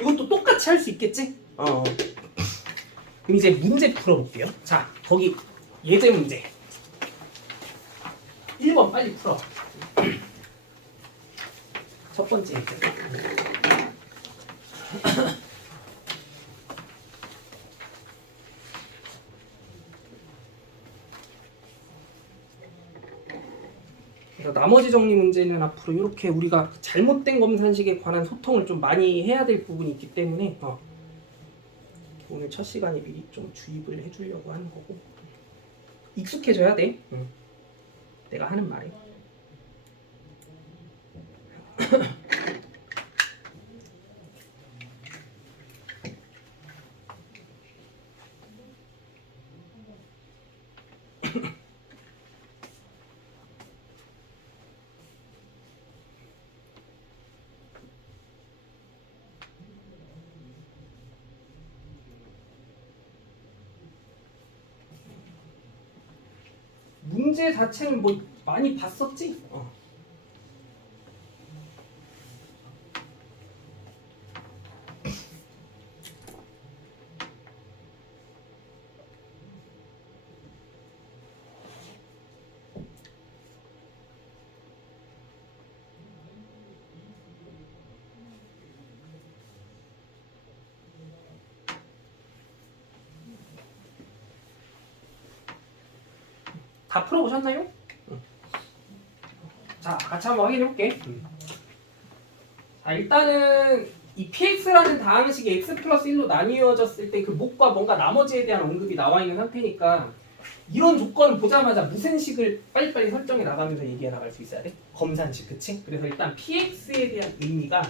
이것도 똑같이 할 수 있겠지? 그럼 이제 문제 풀어볼게요. 자, 거기 예제 문제 1번 빨리 풀어. 첫 번째 예제. 그래서 나머지 정리 문제는 앞으로 이렇게 우리가 잘못된 검산식에 관한 소통을 좀 많이 해야 될 부분이 있기 때문에 오늘 첫 시간에 미리 좀 주입을 해주려고 하는 거고, 익숙해져야 돼. 내가 하는 말이. 문제 자체는 뭐 많이 봤었지? 다 풀어보셨나요? 자, 같이 한번 확인해 볼게. 자, 일단은 이 px라는 다항식이 x 플러스 1로 나뉘어졌을 때 그 목과 뭔가 나머지에 대한 언급이 나와 있는 상태니까 이런 조건을 보자마자 무슨 식을 빨리빨리 설정해 나가면서 얘기해 나갈 수 있어야 돼? 검산식, 그치? 그래서 일단 px에 대한 의미가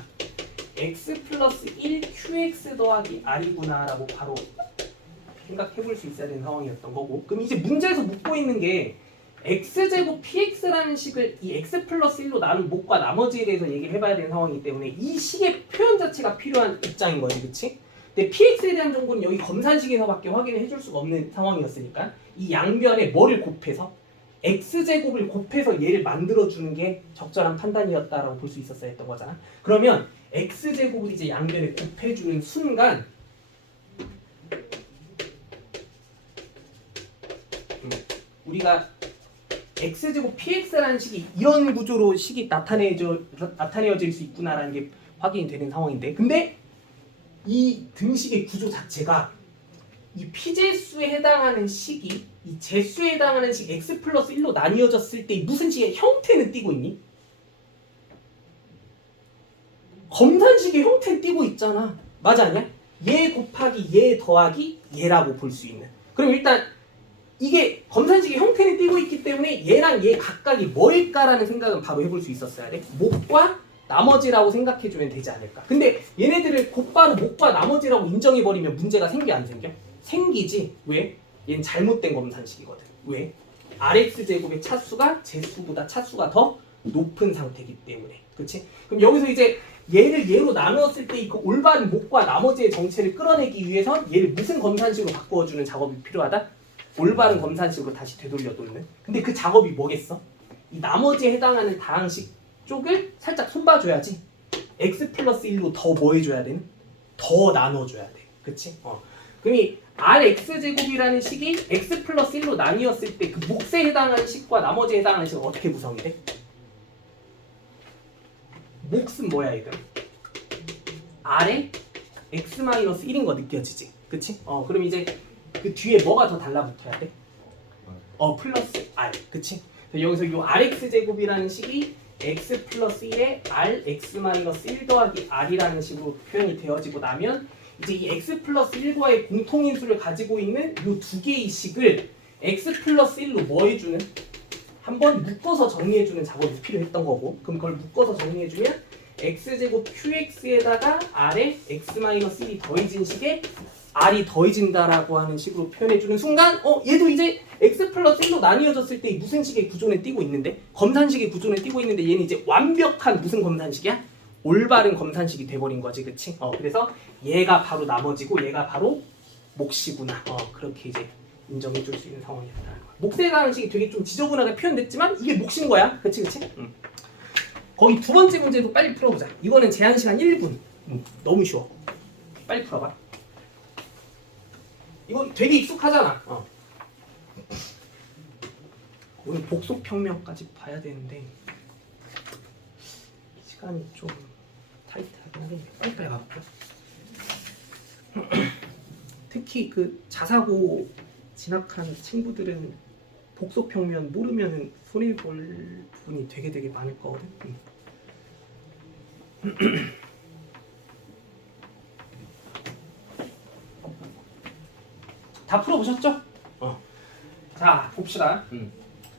x 플러스 1 qx 더하기 r이구나 라고 바로 생각해 볼 수 있어야 되는 상황이었던 거고, 그럼 이제 문제에서 묻고 있는 게 x제곱 px라는 식을 이 x 플러스 1로 나눈 목과 나머지에 대해서 얘기를 해봐야 되는 상황이기 때문에 이 식의 표현 자체가 필요한 입장인 거지, 그치? 근데 px에 대한 정보는 여기 검산식에서밖에 확인을 해줄 수가 없는 상황이었으니까 이 양변에 뭐를 곱해서 x제곱을 곱해서 얘를 만들어주는 게 적절한 판단이었다라고 볼 수 있었어야 했던 거잖아. 그러면 x제곱을 이제 양변에 곱해주는 순간 우리가 x제곱 px라는 식이 이런 구조로 식이 나타내어질 수 있구나라는 게 확인이 되는 상황인데, 근데 이 등식의 구조 자체가 이 p제수에 해당하는 식이 이 제수에 해당하는 식 x 플러스 1로 나뉘어졌을 때 무슨 식의 형태는 띄고 있니? 검산식의 형태는 띄고 있잖아. 맞아, 아니야? 얘 곱하기 얘 더하기 얘라고 볼 수 있는. 그럼 일단 이게 검산식의 형태는 띄고 있기 때문에 얘랑 얘 각각이 뭐일까라는 생각은 바로 해볼 수 있었어야 돼. 목과 나머지라고 생각해주면 되지 않을까. 근데 얘네들을 곧바로 목과 나머지라고 인정해버리면 문제가 생겨 안 생겨? 생기지. 왜? 얘는 잘못된 검산식이거든. 왜? rx제곱의 차수가 제수보다 차수가 더 높은 상태이기 때문에. 그치? 그럼 여기서 이제 얘를 얘로 나누었을 때 그 올바른 목과 나머지의 정체를 끌어내기 위해서 얘를 무슨 검산식으로 바꾸어주는 작업이 필요하다? 올바른 검산식으로 다시 되돌려 놓는. 근데 그 작업이 뭐겠어? 이 나머지에 해당하는 다항식 쪽을 살짝 손봐줘야지. x 플러스 1로 더 뭐 해줘야 되는? 더 나눠줘야 돼. 그치? 그럼 이 rx제곱이라는 식이 x 플러스 1로 나뉘었을 때 그 몫에 해당하는 식과 나머지에 해당하는 식은 어떻게 구성이 돼? 몫은 뭐야 얘들? r에 x-1인 거 느껴지지? 그치? 그럼 이제 그 뒤에 뭐가 더 달라붙어야 돼? 플러스 r. 그치? 여기서 이 rx제곱이라는 식이 x 플러스 1에 rx-1 더하기 r이라는 식으로 표현이 되어지고 나면 이제 이 x 플러스 1과의 공통인수를 가지고 있는 이 두 개의 식을 x 플러스 1로 뭐 해주는? 한번 묶어서 정리해주는 작업이 필요했던 거고, 그럼 그걸 묶어서 정리해주면 x제곱 qx에다가 r에 x-1이 더해진 식에 r이 더해진다라고 하는 식으로 표현해주는 순간 얘도 이제 x 플러스 1로 나뉘어졌을 때 무슨 식의 구조는 띄고 있는데, 검산식의 구조는 띄고 있는데 얘는 이제 완벽한 무슨 검산식이야? 올바른 검산식이 돼버린 거지, 그치? 그래서 얘가 바로 나머지고 얘가 바로 몫이구나. 그렇게 이제 인정해줄 수 있는 상황이었다는 거야. 몫에 해당하는 식이 되게 좀 지저분하게 표현됐지만 이게 몫인 거야, 그치? 거기 두 번째 문제도 빨리 풀어보자. 이거는 제한 시간 1분. 너무 쉬워. 빨리 풀어봐. 이거 되게 익숙하잖아. 오늘 복속평면까지 봐야 되는데 시간이 좀 타이트하긴 한데 빨리빨리 가볼게요. 특히 그 자사고 진학한 친구들은 복속평면 모르면 손해볼 부분이 되게 많을 거거든. 다 풀어보셨죠? 자, 봅시다.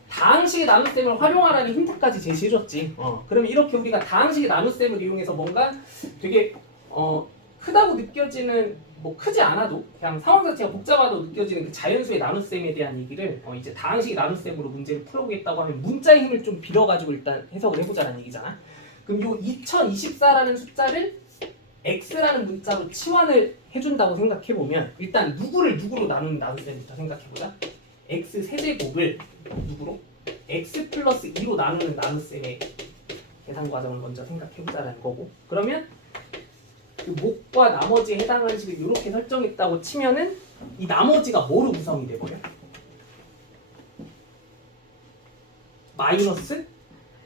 다항식의 나눗셈을 활용하라는 힌트까지 제시해줬지. 그러면 이렇게 우리가 다항식의 나눗셈을 이용해서 뭔가 되게 크다고 느껴지는, 뭐 크지 않아도 그냥 상황 자체가 복잡하다고 느껴지는 그 자연수의 나눗셈에 대한 얘기를 이제 다항식의 나눗셈으로 문제를 풀어보겠다고 하면 문자의 힘을 좀 빌어가지고 일단 해석을 해보자는 얘기잖아. 그럼 요 2024라는 숫자를 x라는 문자로 치환을 해준다고 생각해보면 일단 누구를 누구로 나누는 나눗셈부터 생각해보자. x 세제곱을 누구로? x 플러스 2로 나누는 나눗셈의 계산 과정을 먼저 생각해보자라는 거고, 그러면 그 목과 나머지에 해당하는 식을 이렇게 설정했다고 치면은 이 나머지가 뭐로 구성이 돼버려? 마이너스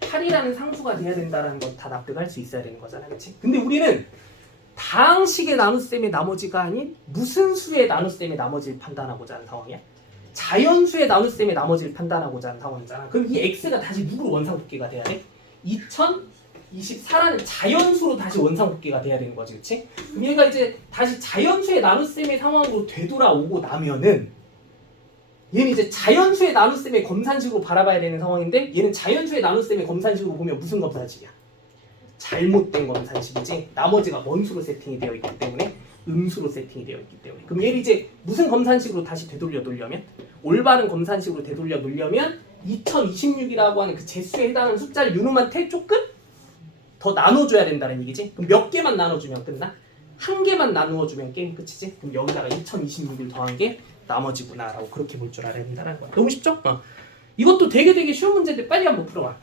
8이라는 상수가 돼야 된다는 건 다 납득할 수 있어야 되는 거잖아, 그렇지? 근데 우리는 다항식의 나눗셈의 나머지가 아닌 무슨 수의 나눗셈의 나머지를 판단하고자 하는 상황이야? 자연수의 나눗셈의 나머지를 판단하고자 하는 상황이잖아. 그럼 이 x가 다시 누구로 원상복귀가 돼야 돼? 2024라는 자연수로 다시 원상복귀가 돼야 되는 거지, 그렇지? 그럼 얘가 이제 다시 자연수의 나눗셈의 상황으로 되돌아오고 나면은 얘는 이제 자연수의 나눗셈의 검산식으로 바라봐야 되는 상황인데 얘는 자연수의 나눗셈의 검산식으로 보면 무슨 검산식이야? 잘못된 검산식이지. 나머지가 원수로 세팅이 되어 있기 때문에 음수로 세팅이 되어 있기 때문에. 그럼 얘를 이제 무슨 검산식으로 다시 되돌려 놓으려면 올바른 검산식으로 되돌려 놓으려면 2026이라고 하는 그 제수에 해당하는 숫자를 요놈한테 조금 더 나눠줘야 된다는 얘기지. 그럼 몇 개만 나눠주면 끝나? 한 개만 나누어주면 게임 끝이지. 그럼 여기다가 2026을 더한 게 나머지구나라고 그렇게 볼 줄 알아야 된다는 거야. 너무 쉽죠? 이것도 되게 쉬운 문제인데 빨리 한번 풀어봐.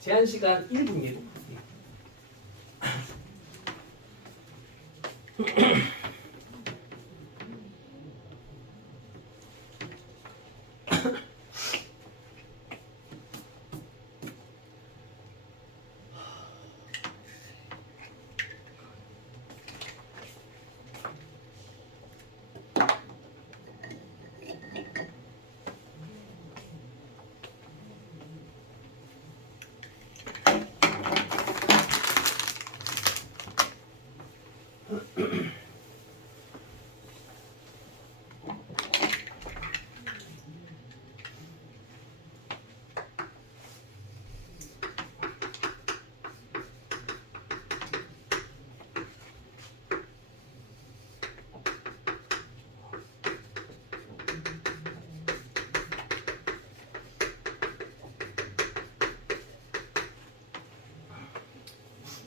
제한 시간 1분이에요.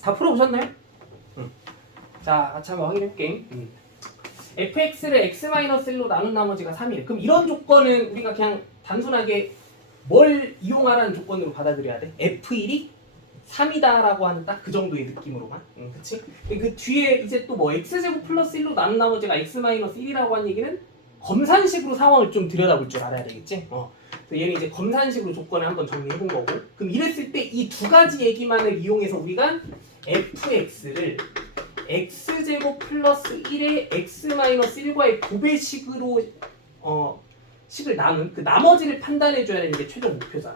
다 풀어보셨나요? 자, 같이 한번 확인해볼게. fx를 x-1로 나눈 나머지가 3이래. 그럼 이런 조건은 우리가 그냥 단순하게 뭘 이용하라는 조건으로 받아들여야 돼? f1이 3이다라고 하는 딱 그 정도의 느낌으로만. 그치? 그 뒤에 이제 또 뭐 x제곱 플러스 1로 나눈 나머지가 x-1이라고 하는 얘기는 검산식으로 상황을 좀 들여다볼 줄 알아야 되겠지? 그래서 얘는 이제 검산식으로 조건을 한번 정리해본 거고. 그럼 이랬을 때 이 두 가지 얘기만을 이용해서 우리가 fx를 x제곱 플러스 1의 x-1과의 도배식으로 식을 나눈 그 나머지를 판단해줘야 되는 게 최종 목표잖아.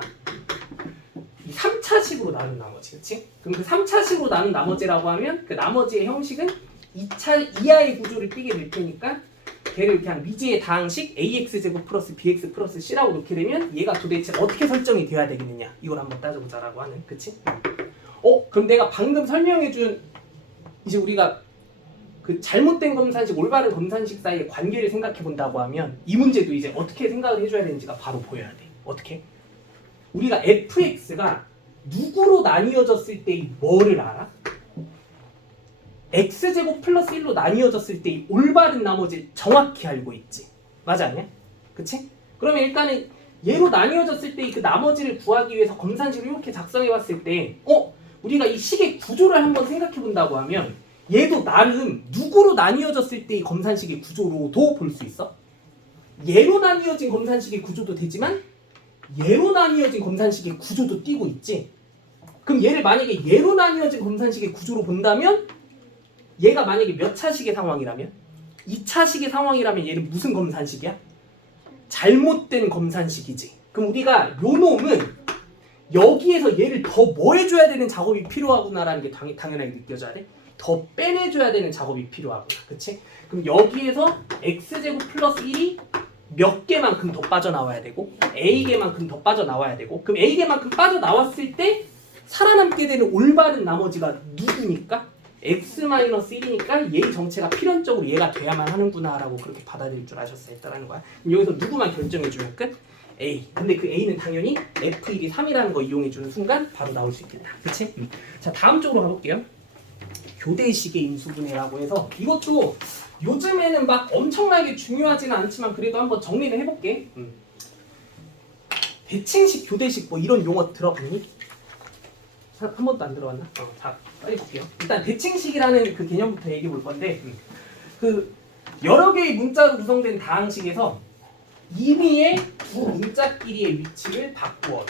이 3차식으로 나눈 나머지, 그치? 그럼 그 3차식으로 나눈 나머지라고 하면 그 나머지의 형식은 2차 이하의 구조를 띠게 될 테니까 걔를 그냥 미지의 다항식 ax제곱 플러스 bx 플러스 c라고 놓게 되면 얘가 도대체 어떻게 설정이 돼야 되겠느냐 이걸 한번 따져보자라고 하는, 그치? 그럼 내가 방금 설명해준 이제 우리가 그 잘못된 검산식, 올바른 검산식 사이의 관계를 생각해 본다고 하면 이 문제도 이제 어떻게 생각을 해줘야 되는지가 바로 보여야 돼. 어떻게? 우리가 fx가 누구로 나뉘어졌을 때 이 뭐를 알아? x제곱 플러스 1로 나뉘어졌을 때 이 올바른 나머지를 정확히 알고 있지. 맞아 아니야? 그치? 그러면 일단은 얘로 나뉘어졌을 때 그 나머지를 구하기 위해서 검산식을 이렇게 작성해 봤을 때 우리가 이 식의 구조를 한번 생각해 본다고 하면 얘도 나름 누구로 나뉘어졌을 때 이 검산식의 구조로도 볼 수 있어. 얘로 나뉘어진 검산식의 구조도 되지만 얘로 나뉘어진 검산식의 구조도 띄고 있지. 그럼 얘를 만약에 얘로 나뉘어진 검산식의 구조로 본다면 얘가 만약에 몇 차식의 상황이라면? 2차식의 상황이라면 얘는 무슨 검산식이야? 잘못된 검산식이지. 그럼 우리가 요 놈은 여기에서 얘를 더 뭐 해줘야 되는 작업이 필요하구나라는 게 당연하게 느껴져야 돼. 더 빼내줘야 되는 작업이 필요하구나. 그치? 그럼 여기에서 x제곱 플러스 1이 몇 개만큼 더 빠져나와야 되고 a개만큼 더 빠져나와야 되고 그럼 a개만큼 빠져나왔을 때 살아남게 되는 올바른 나머지가 누구니까? x-1이니까 얘의 정체가 필연적으로 얘가 돼야만 하는구나라고 그렇게 받아들일 줄 아셨다는 거야. 그럼 여기서 누구만 결정해주면 끝? A. 근데 그 A는 당연히 F1이 3이라는 거 이용해주는 순간 바로 나올 수 있겠다. 그치? 자, 다음 쪽으로 가볼게요. 교대식의 인수분해라고 해서 이것도 요즘에는 막 엄청나게 중요하지는 않지만 그래도 한번 정리를 해볼게. 대칭식, 교대식 뭐 이런 용어 들어봤니? 한 번도 안 들어봤나? 자, 빨리 볼게요. 일단 대칭식이라는 그 개념부터 얘기해 볼 건데 그 여러 개의 문자로 구성된 다항식에서 임의의 두 문자끼리의 위치를 바꾸어요.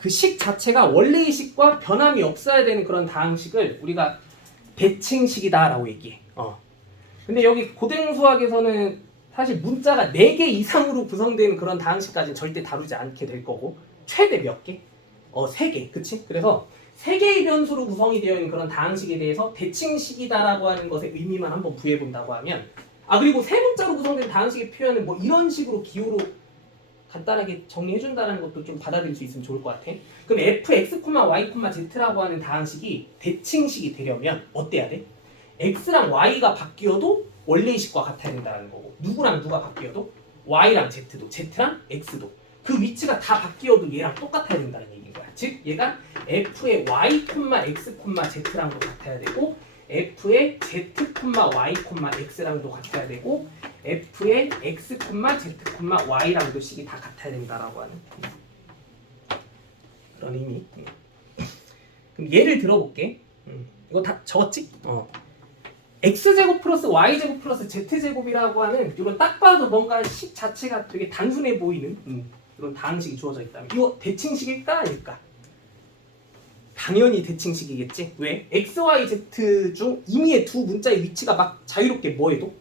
그 식 자체가 원래의 식과 변함이 없어야 되는 그런 다항식을 우리가 대칭식이다라고 얘기해. 근데 여기 고등수학에서는 사실 문자가 4개 이상으로 구성되는 그런 다항식까지는 절대 다루지 않게 될 거고 최대 몇 개? 3개. 그치? 그래서 3개의 변수로 구성이 되어 있는 그런 다항식에 대해서 대칭식이다라고 하는 것의 의미만 한번 부여해 본다고 하면 그리고 세 문자로 구성된 다항식의 표현을 뭐 이런 식으로 기호로 간단하게 정리해 준다는 것도 좀 받아들일 수 있으면 좋을 것 같아. 그럼 fx, y, z라고 하는 다항식이 대칭식이 되려면 어때야 돼? x랑 y가 바뀌어도 원래의 식과 같아야 된다는 거고 누구랑 누가 바뀌어도 y랑 z도 z랑 x도 그 위치가 다 바뀌어도 얘랑 똑같아야 된다는 얘기인 거야. 즉 얘가 f의 y, x, z랑도 같아야 되고 f의 z, y, x랑도 같아야 되고 f의 x, z, y랑도 식이 다 같아야 된다라고 하는 그런 의미. 그럼 예를 들어볼게. 이거 다 적었지? x제곱 플러스 y제곱 플러스 z제곱이라고 하는 이런 딱 봐도 뭔가 식 자체가 되게 단순해 보이는 이런 다항식이 주어져 있다면 이거 대칭식일까 아닐까? 당연히 대칭식이겠지. 왜? x, y, z 중 임의의 두 문자의 위치가 막 자유롭게 뭐해도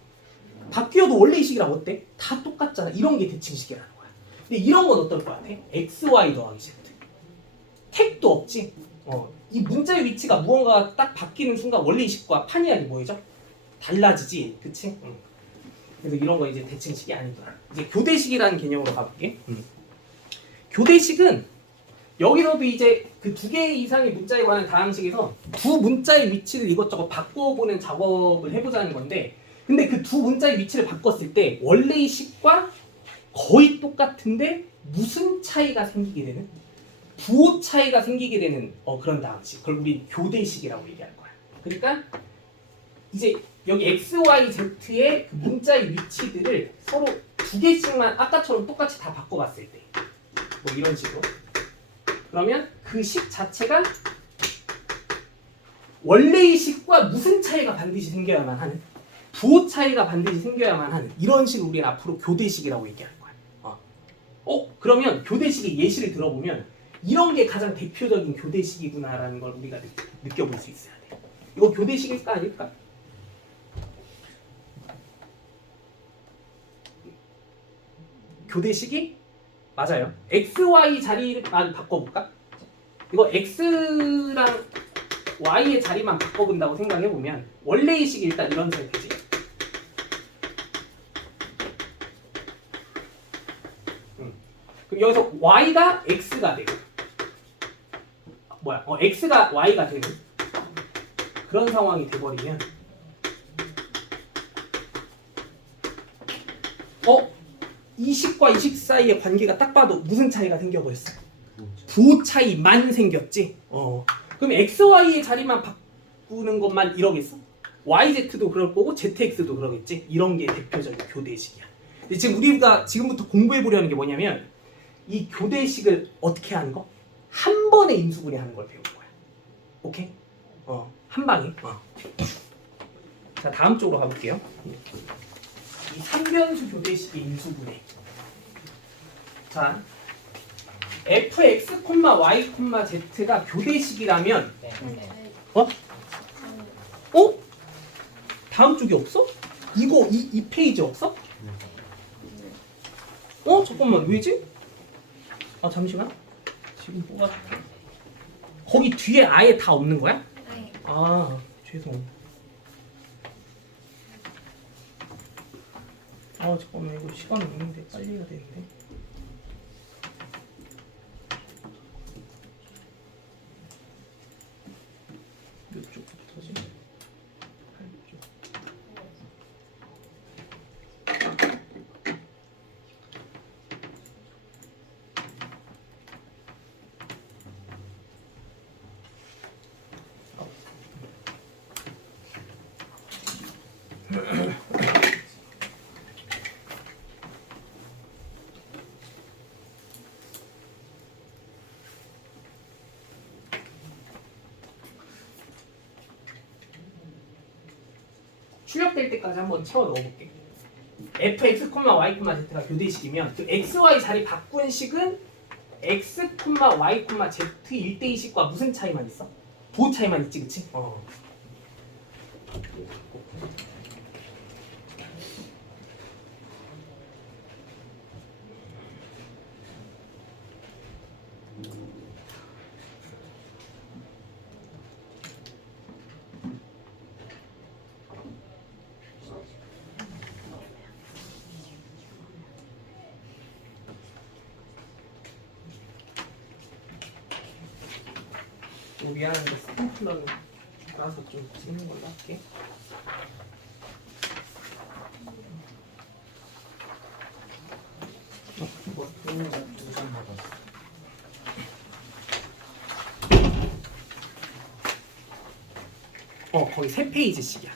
바뀌어도 원래의 식이랑 어때? 다 똑같잖아. 이런 게 대칭식이라는 거야. 근데 이런 건 어떨 것 같아? x, y 더하기 z. 택도 없지? 이 문자의 위치가 무언가가 딱 바뀌는 순간 원래의 식과 판이하게 뭐이죠? 달라지지. 그치? 그래서 이런 거 이제 대칭식이 아니더라. 이제 교대식이라는 개념으로 가볼게. 교대식은 여기서도 이제 그 2개 이상의 문자에 관한 다항식에서 두 문자의 위치를 이것저것 바꿔보는 작업을 해보자는 건데 근데 그 두 문자의 위치를 바꿨을 때 원래의 식과 거의 똑같은데 무슨 차이가 생기게 되는? 부호 차이가 생기게 되는 그런 다항식. 그걸 우리 교대식이라고 얘기할 거야. 그러니까 이제 여기 x, y, z의 그 문자의 위치들을 서로 2개씩만 아까처럼 똑같이 다 바꿔봤을 때 뭐 이런 식으로 그러면 그 식 자체가 원래의 식과 무슨 차이가 반드시 생겨야만 하는 부호 차이가 반드시 생겨야만 하는 이런 식으로 우리는 앞으로 교대식이라고 얘기할 거야. 그러면 교대식의 예시를 들어보면 이런 게 가장 대표적인 교대식이구나라는 걸 우리가 느껴볼 수 있어야 돼. 이거 교대식일까 아닐까? 교대식이 맞아요. x, y 자리만 바꿔볼까? 이거 x랑 y의 자리만 바꿔본다고 생각해보면 원래의 식이 일단 이런 상태지. 그럼 여기서 y가 x가 되고 x가 y가 되는 그런 상황이 돼버리면 이 식과 이 식 사이의 관계가 딱 봐도 무슨 차이가 생겨버렸어? 부호 차이만 생겼지. 그럼 x, y의 자리만 바꾸는 것만 이러겠어? y, z도 그럴 거고 zx도 그러겠지. 이런 게 대표적인 교대식이야. 근데 지금 우리가 지금부터 공부해 보려는 게 뭐냐면 이 교대식을 어떻게 하는 거? 한 번에 인수분해하는 걸 배우는 거야. 오케이? 한 방에. 자, 다음 쪽으로 가볼게요. 이 3변수 교대식의 인수분해. 자, fx, y, z가 교대식이라면 다음 쪽이 없어? 이거 이 페이지 없어? 잠깐만 왜지? 잠시만. 지금 뭐가 거기 뒤에 아예 다 없는 거야? 네. 죄송. 잠깐만 이거 시간 없는데 빨리 해야 되는데. 몇 쪽부터지? 8쪽. 출력될 때까지 한번 채워 넣어볼게. fx, y, z가 교대식이면 그 x, y 자리 바꾼 식은 x, y, z 1대2식과 무슨 차이만 있어? 도 차이만 있지, 그치? 미안한데 스탬플러는 알아서 좀 찍는 걸로 할게. 뭐 돈을 2장 받았어. 거기 3페이지씩이야.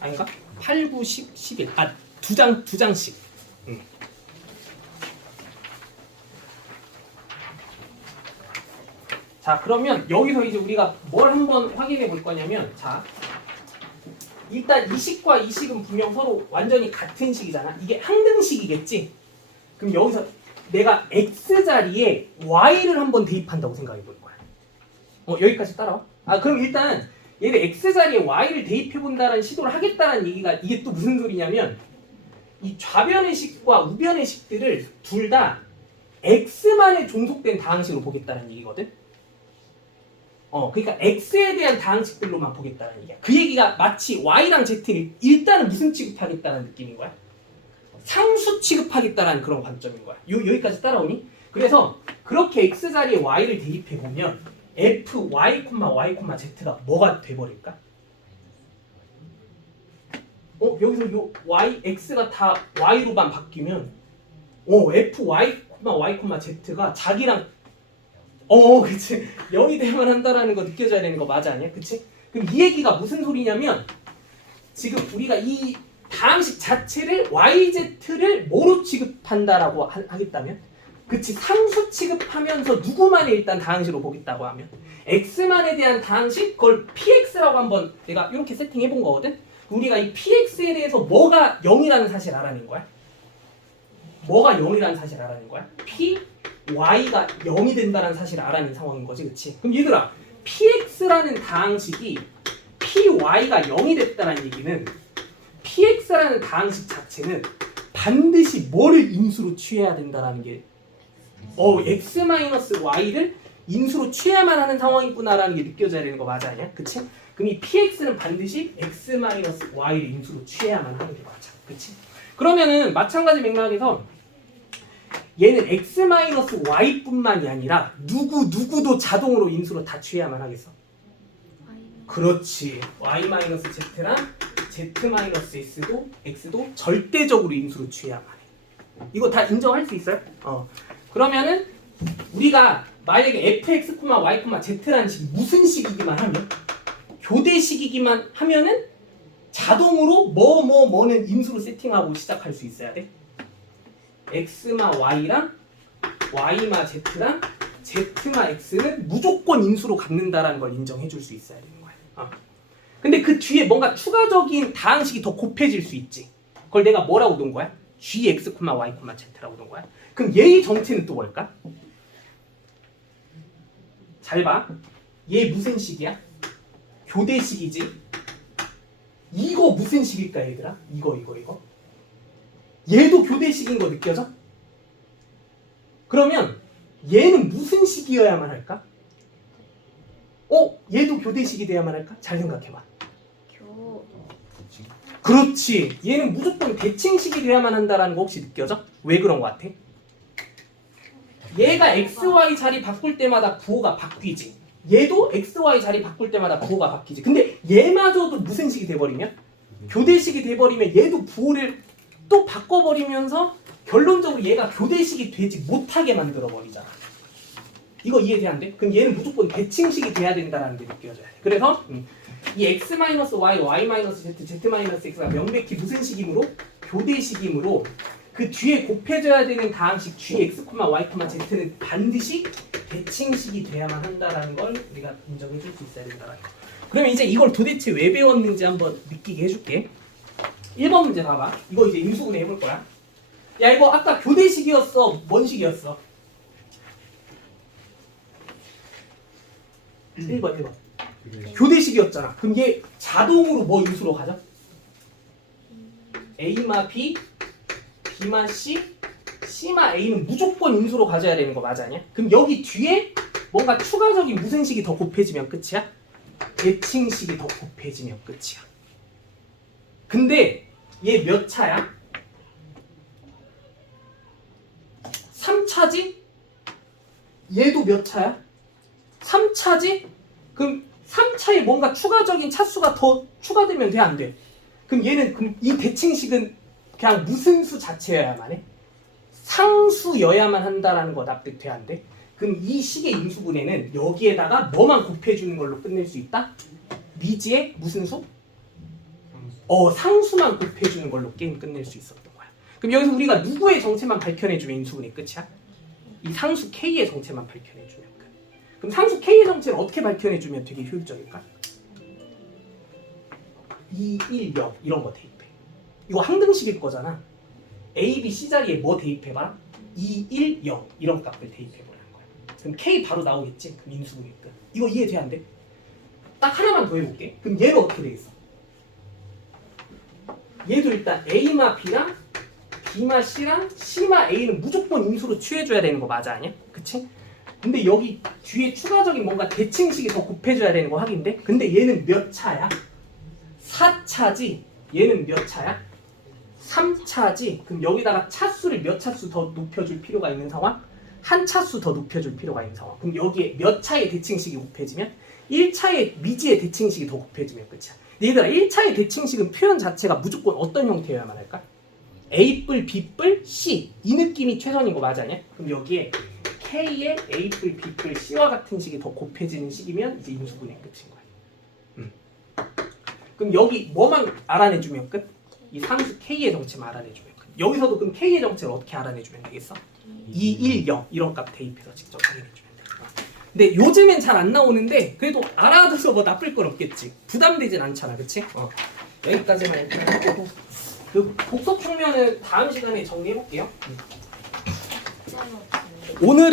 아닌가? 8, 9, 10, 11. 아, 두 장씩. 자, 그러면 여기서 이제 우리가 뭘 한번 확인해 볼 거냐면, 자, 일단 이 식과 이 식은 분명 서로 완전히 같은 식이잖아. 이게 항등식이겠지? 그럼 여기서 내가 x 자리에 y를 한번 대입한다고 생각해 볼 거야. 여기까지 따라와. 그럼 일단 얘를 x 자리에 y를 대입해 본다는 시도를 하겠다는 얘기가 이게 또 무슨 소리냐면, 이 좌변의 식과 우변의 식들을 둘 다 x만에 종속된 다항식으로 보겠다는 얘기거든. 그러니까 x에 대한 다항식들로만 보겠다는 얘기야. 그 얘기가 마치 y랑 z를 일단은 무슨 취급하겠다는 느낌인 거야? 상수 취급하겠다는 그런 관점인 거야. 여기까지 따라오니? 그래서 그렇게 x 자리에 y를 대입해 보면 f, y, y, z가 뭐가 돼버릴까? 여기서 요 y, x가 다 y로만 바뀌면 f, y, y, z가 자기랑 그치. 0이 돼야만 한다라는 거 느껴져야 되는 거 맞아 아니야? 그치? 그럼 이 얘기가 무슨 소리냐면 지금 우리가 이 다항식 자체를 yz를 뭐로 취급한다라고 하겠다면 그치. 상수 취급하면서 누구만의 일단 다항식으로 보겠다고 하면 x만에 대한 다항식 그걸 px라고 한번 내가 이렇게 세팅해 본 거거든? 우리가 이 px에 대해서 뭐가 0이라는 사실 알아낸 거야? 뭐가 0이라는 사실 알아낸 거야? y가 0이 된다는 사실을 알아낸 상황인 거지, 그치? 그럼 얘들아, px라는 다항식이 py가 0이 됐다는 얘기는 px라는 다항식 자체는 반드시 뭐를 인수로 취해야 된다는 게 x-y를 인수로 취해야만 하는 상황이구나라는 게 느껴져야 되는 거 맞아, 아니야? 그치? 그럼 이 px는 반드시 x-y를 인수로 취해야만 하는 게 맞아, 그치? 그러면은 마찬가지 맥락에서 얘는 x-y뿐만이 아니라 누구도 자동으로 인수로 다 취해야만 하겠어. 그렇지. y-z랑 z-x도 절대적으로 인수로 취해야만 해. 이거 다 인정할 수 있어요? 그러면은 우리가 만약에 fx, y, z라는 식이 무슨 식이기만 하면 교대식이기만 하면은 자동으로 뭐는 인수로 세팅하고 시작할 수 있어야 돼. x마 y랑 y마 z랑 z마 x는 무조건 인수로 갖는다라는 걸 인정해 줄 수 있어야 되는 거야. 근데 그 뒤에 뭔가 추가적인 다항식이 더 곱해질 수 있지. 그걸 내가 뭐라고 둔 거야? gx, y, z라고 둔 거야. 그럼 얘의 정체는 또 뭘까? 잘 봐. 얘 무슨 식이야? 교대식이지. 이거 무슨 식일까 얘들아? 이거. 얘도 교대식인 거 느껴져? 그러면 얘는 무슨 식이어야만 할까? 얘도 교대식이 돼야만 할까? 잘 생각해봐. 그렇지. 얘는 무조건 대칭식이 돼야만 한다라는 거 혹시 느껴져? 왜 그런 거 같아? 얘가 XY 자리 바꿀 때마다 부호가 바뀌지. 얘도 XY 자리 바꿀 때마다 부호가 바뀌지. 근데 얘마저도 무슨 식이 돼버리면? 교대식이 돼버리면 얘도 부호를 또 바꿔버리면서 결론적으로 얘가 교대식이 되지 못하게 만들어버리잖아. 이거 이해돼 안 돼? 그럼 얘는 무조건 대칭식이 돼야 된다는 게 느껴져야 돼. 그래서 이 x-y, y-z, z-x가 명백히 무슨 식이므로? 교대식이므로 그 뒤에 곱해져야 되는 다항식 gx, y, z는 반드시 대칭식이 돼야만 한다는 걸 우리가 인정해 줄 수 있어야 된다는 거. 그러면 이제 이걸 도대체 왜 배웠는지 한번 느끼게 해줄게. 1번 문제 봐봐. 이거 이제 인수분해 해볼 거야. 야 이거 아까 교대식이었어? 뭔 식이었어? 1번. 교대식이었잖아. 그럼 얘 자동으로 뭐 인수로 가죠? A마 B, B마 C, C마 A는 무조건 인수로 가져야 되는 거 맞아냐? 그럼 여기 뒤에 뭔가 추가적인 무슨 식이 더 곱해지면 끝이야? 대칭식이 더 곱해지면 끝이야. 근데 얘 몇 차야? 3차지? 얘도 몇 차야? 3차지? 그럼 3차에 뭔가 추가적인 차수가 더 추가되면 돼, 안 돼? 그럼 얘는 그럼 이 대칭식은 그냥 무슨 수 자체여야만 해? 상수여야만 한다라는 거 납득돼, 안 돼? 그럼 이 식의 인수분해는 여기에다가 뭐만 곱해주는 걸로 끝낼 수 있다? 미지의 무슨 수? 상수만 곱해주는 걸로 게임 끝낼 수 있었던 거야. 그럼 여기서 우리가 누구의 정체만 밝혀내주면 인수분해 끝이야? 이 상수 K의 정체만 밝혀내주면 끝. 그럼 상수 K의 정체를 어떻게 밝혀내주면 되게 효율적일까? 2, 1, 0 이런 거 대입해. 이거 항등식일 거잖아. A, B, C 자리에 뭐 대입해봐? 2, 1, 0 이런 값을 대입해보라는 거야. 그럼 K 바로 나오겠지? 그럼 인수분해 끝. 이거 이해돼 안 돼? 딱 하나만 더 해볼게. 그럼 얘는 어떻게 되겠어? 얘도 일단 A마 B랑 B마 C랑 C마 A는 무조건 인수로 취해줘야 되는 거 맞아 아니야? 그치? 근데 여기 뒤에 추가적인 뭔가 대칭식이 더 곱해줘야 되는 거 확인돼? 근데 얘는 몇 차야? 4차지? 얘는 몇 차야? 3차지? 그럼 여기다가 차수를 몇 차수 더 높여줄 필요가 있는 상황? 한 차수 더 높여줄 필요가 있는 상황. 그럼 여기에 몇 차의 대칭식이 곱해지면? 1차의 미지의 대칭식이 더 곱해지면 끝이야. 얘들아 1차의 대칭식은 표현 자체가 무조건 어떤 형태여야만 할까? A뿔, B뿔, C 이 느낌이 최선인 거 맞아냐? 그럼 여기에 K의 A뿔, B뿔, C와 같은 식이 더 곱해지는 식이면 이제 인수분해 끝인 거야. 그럼 여기 뭐만 알아내주면 끝? 이 상수 K의 정체만 알아내주면 끝. 여기서도 그럼 K의 정체를 어떻게 알아내주면 되겠어? 2, 1, 0 이런 값 대입해서 직접 확인해주면 돼. 근데 요즘엔 잘 안 나오는데 그래도 알아둬서 뭐 나쁠 건 없겠지. 부담되진 않잖아, 그치? 여기까지만 일단 하고 그 복속 측면은 다음 시간에 정리해볼게요. 오늘은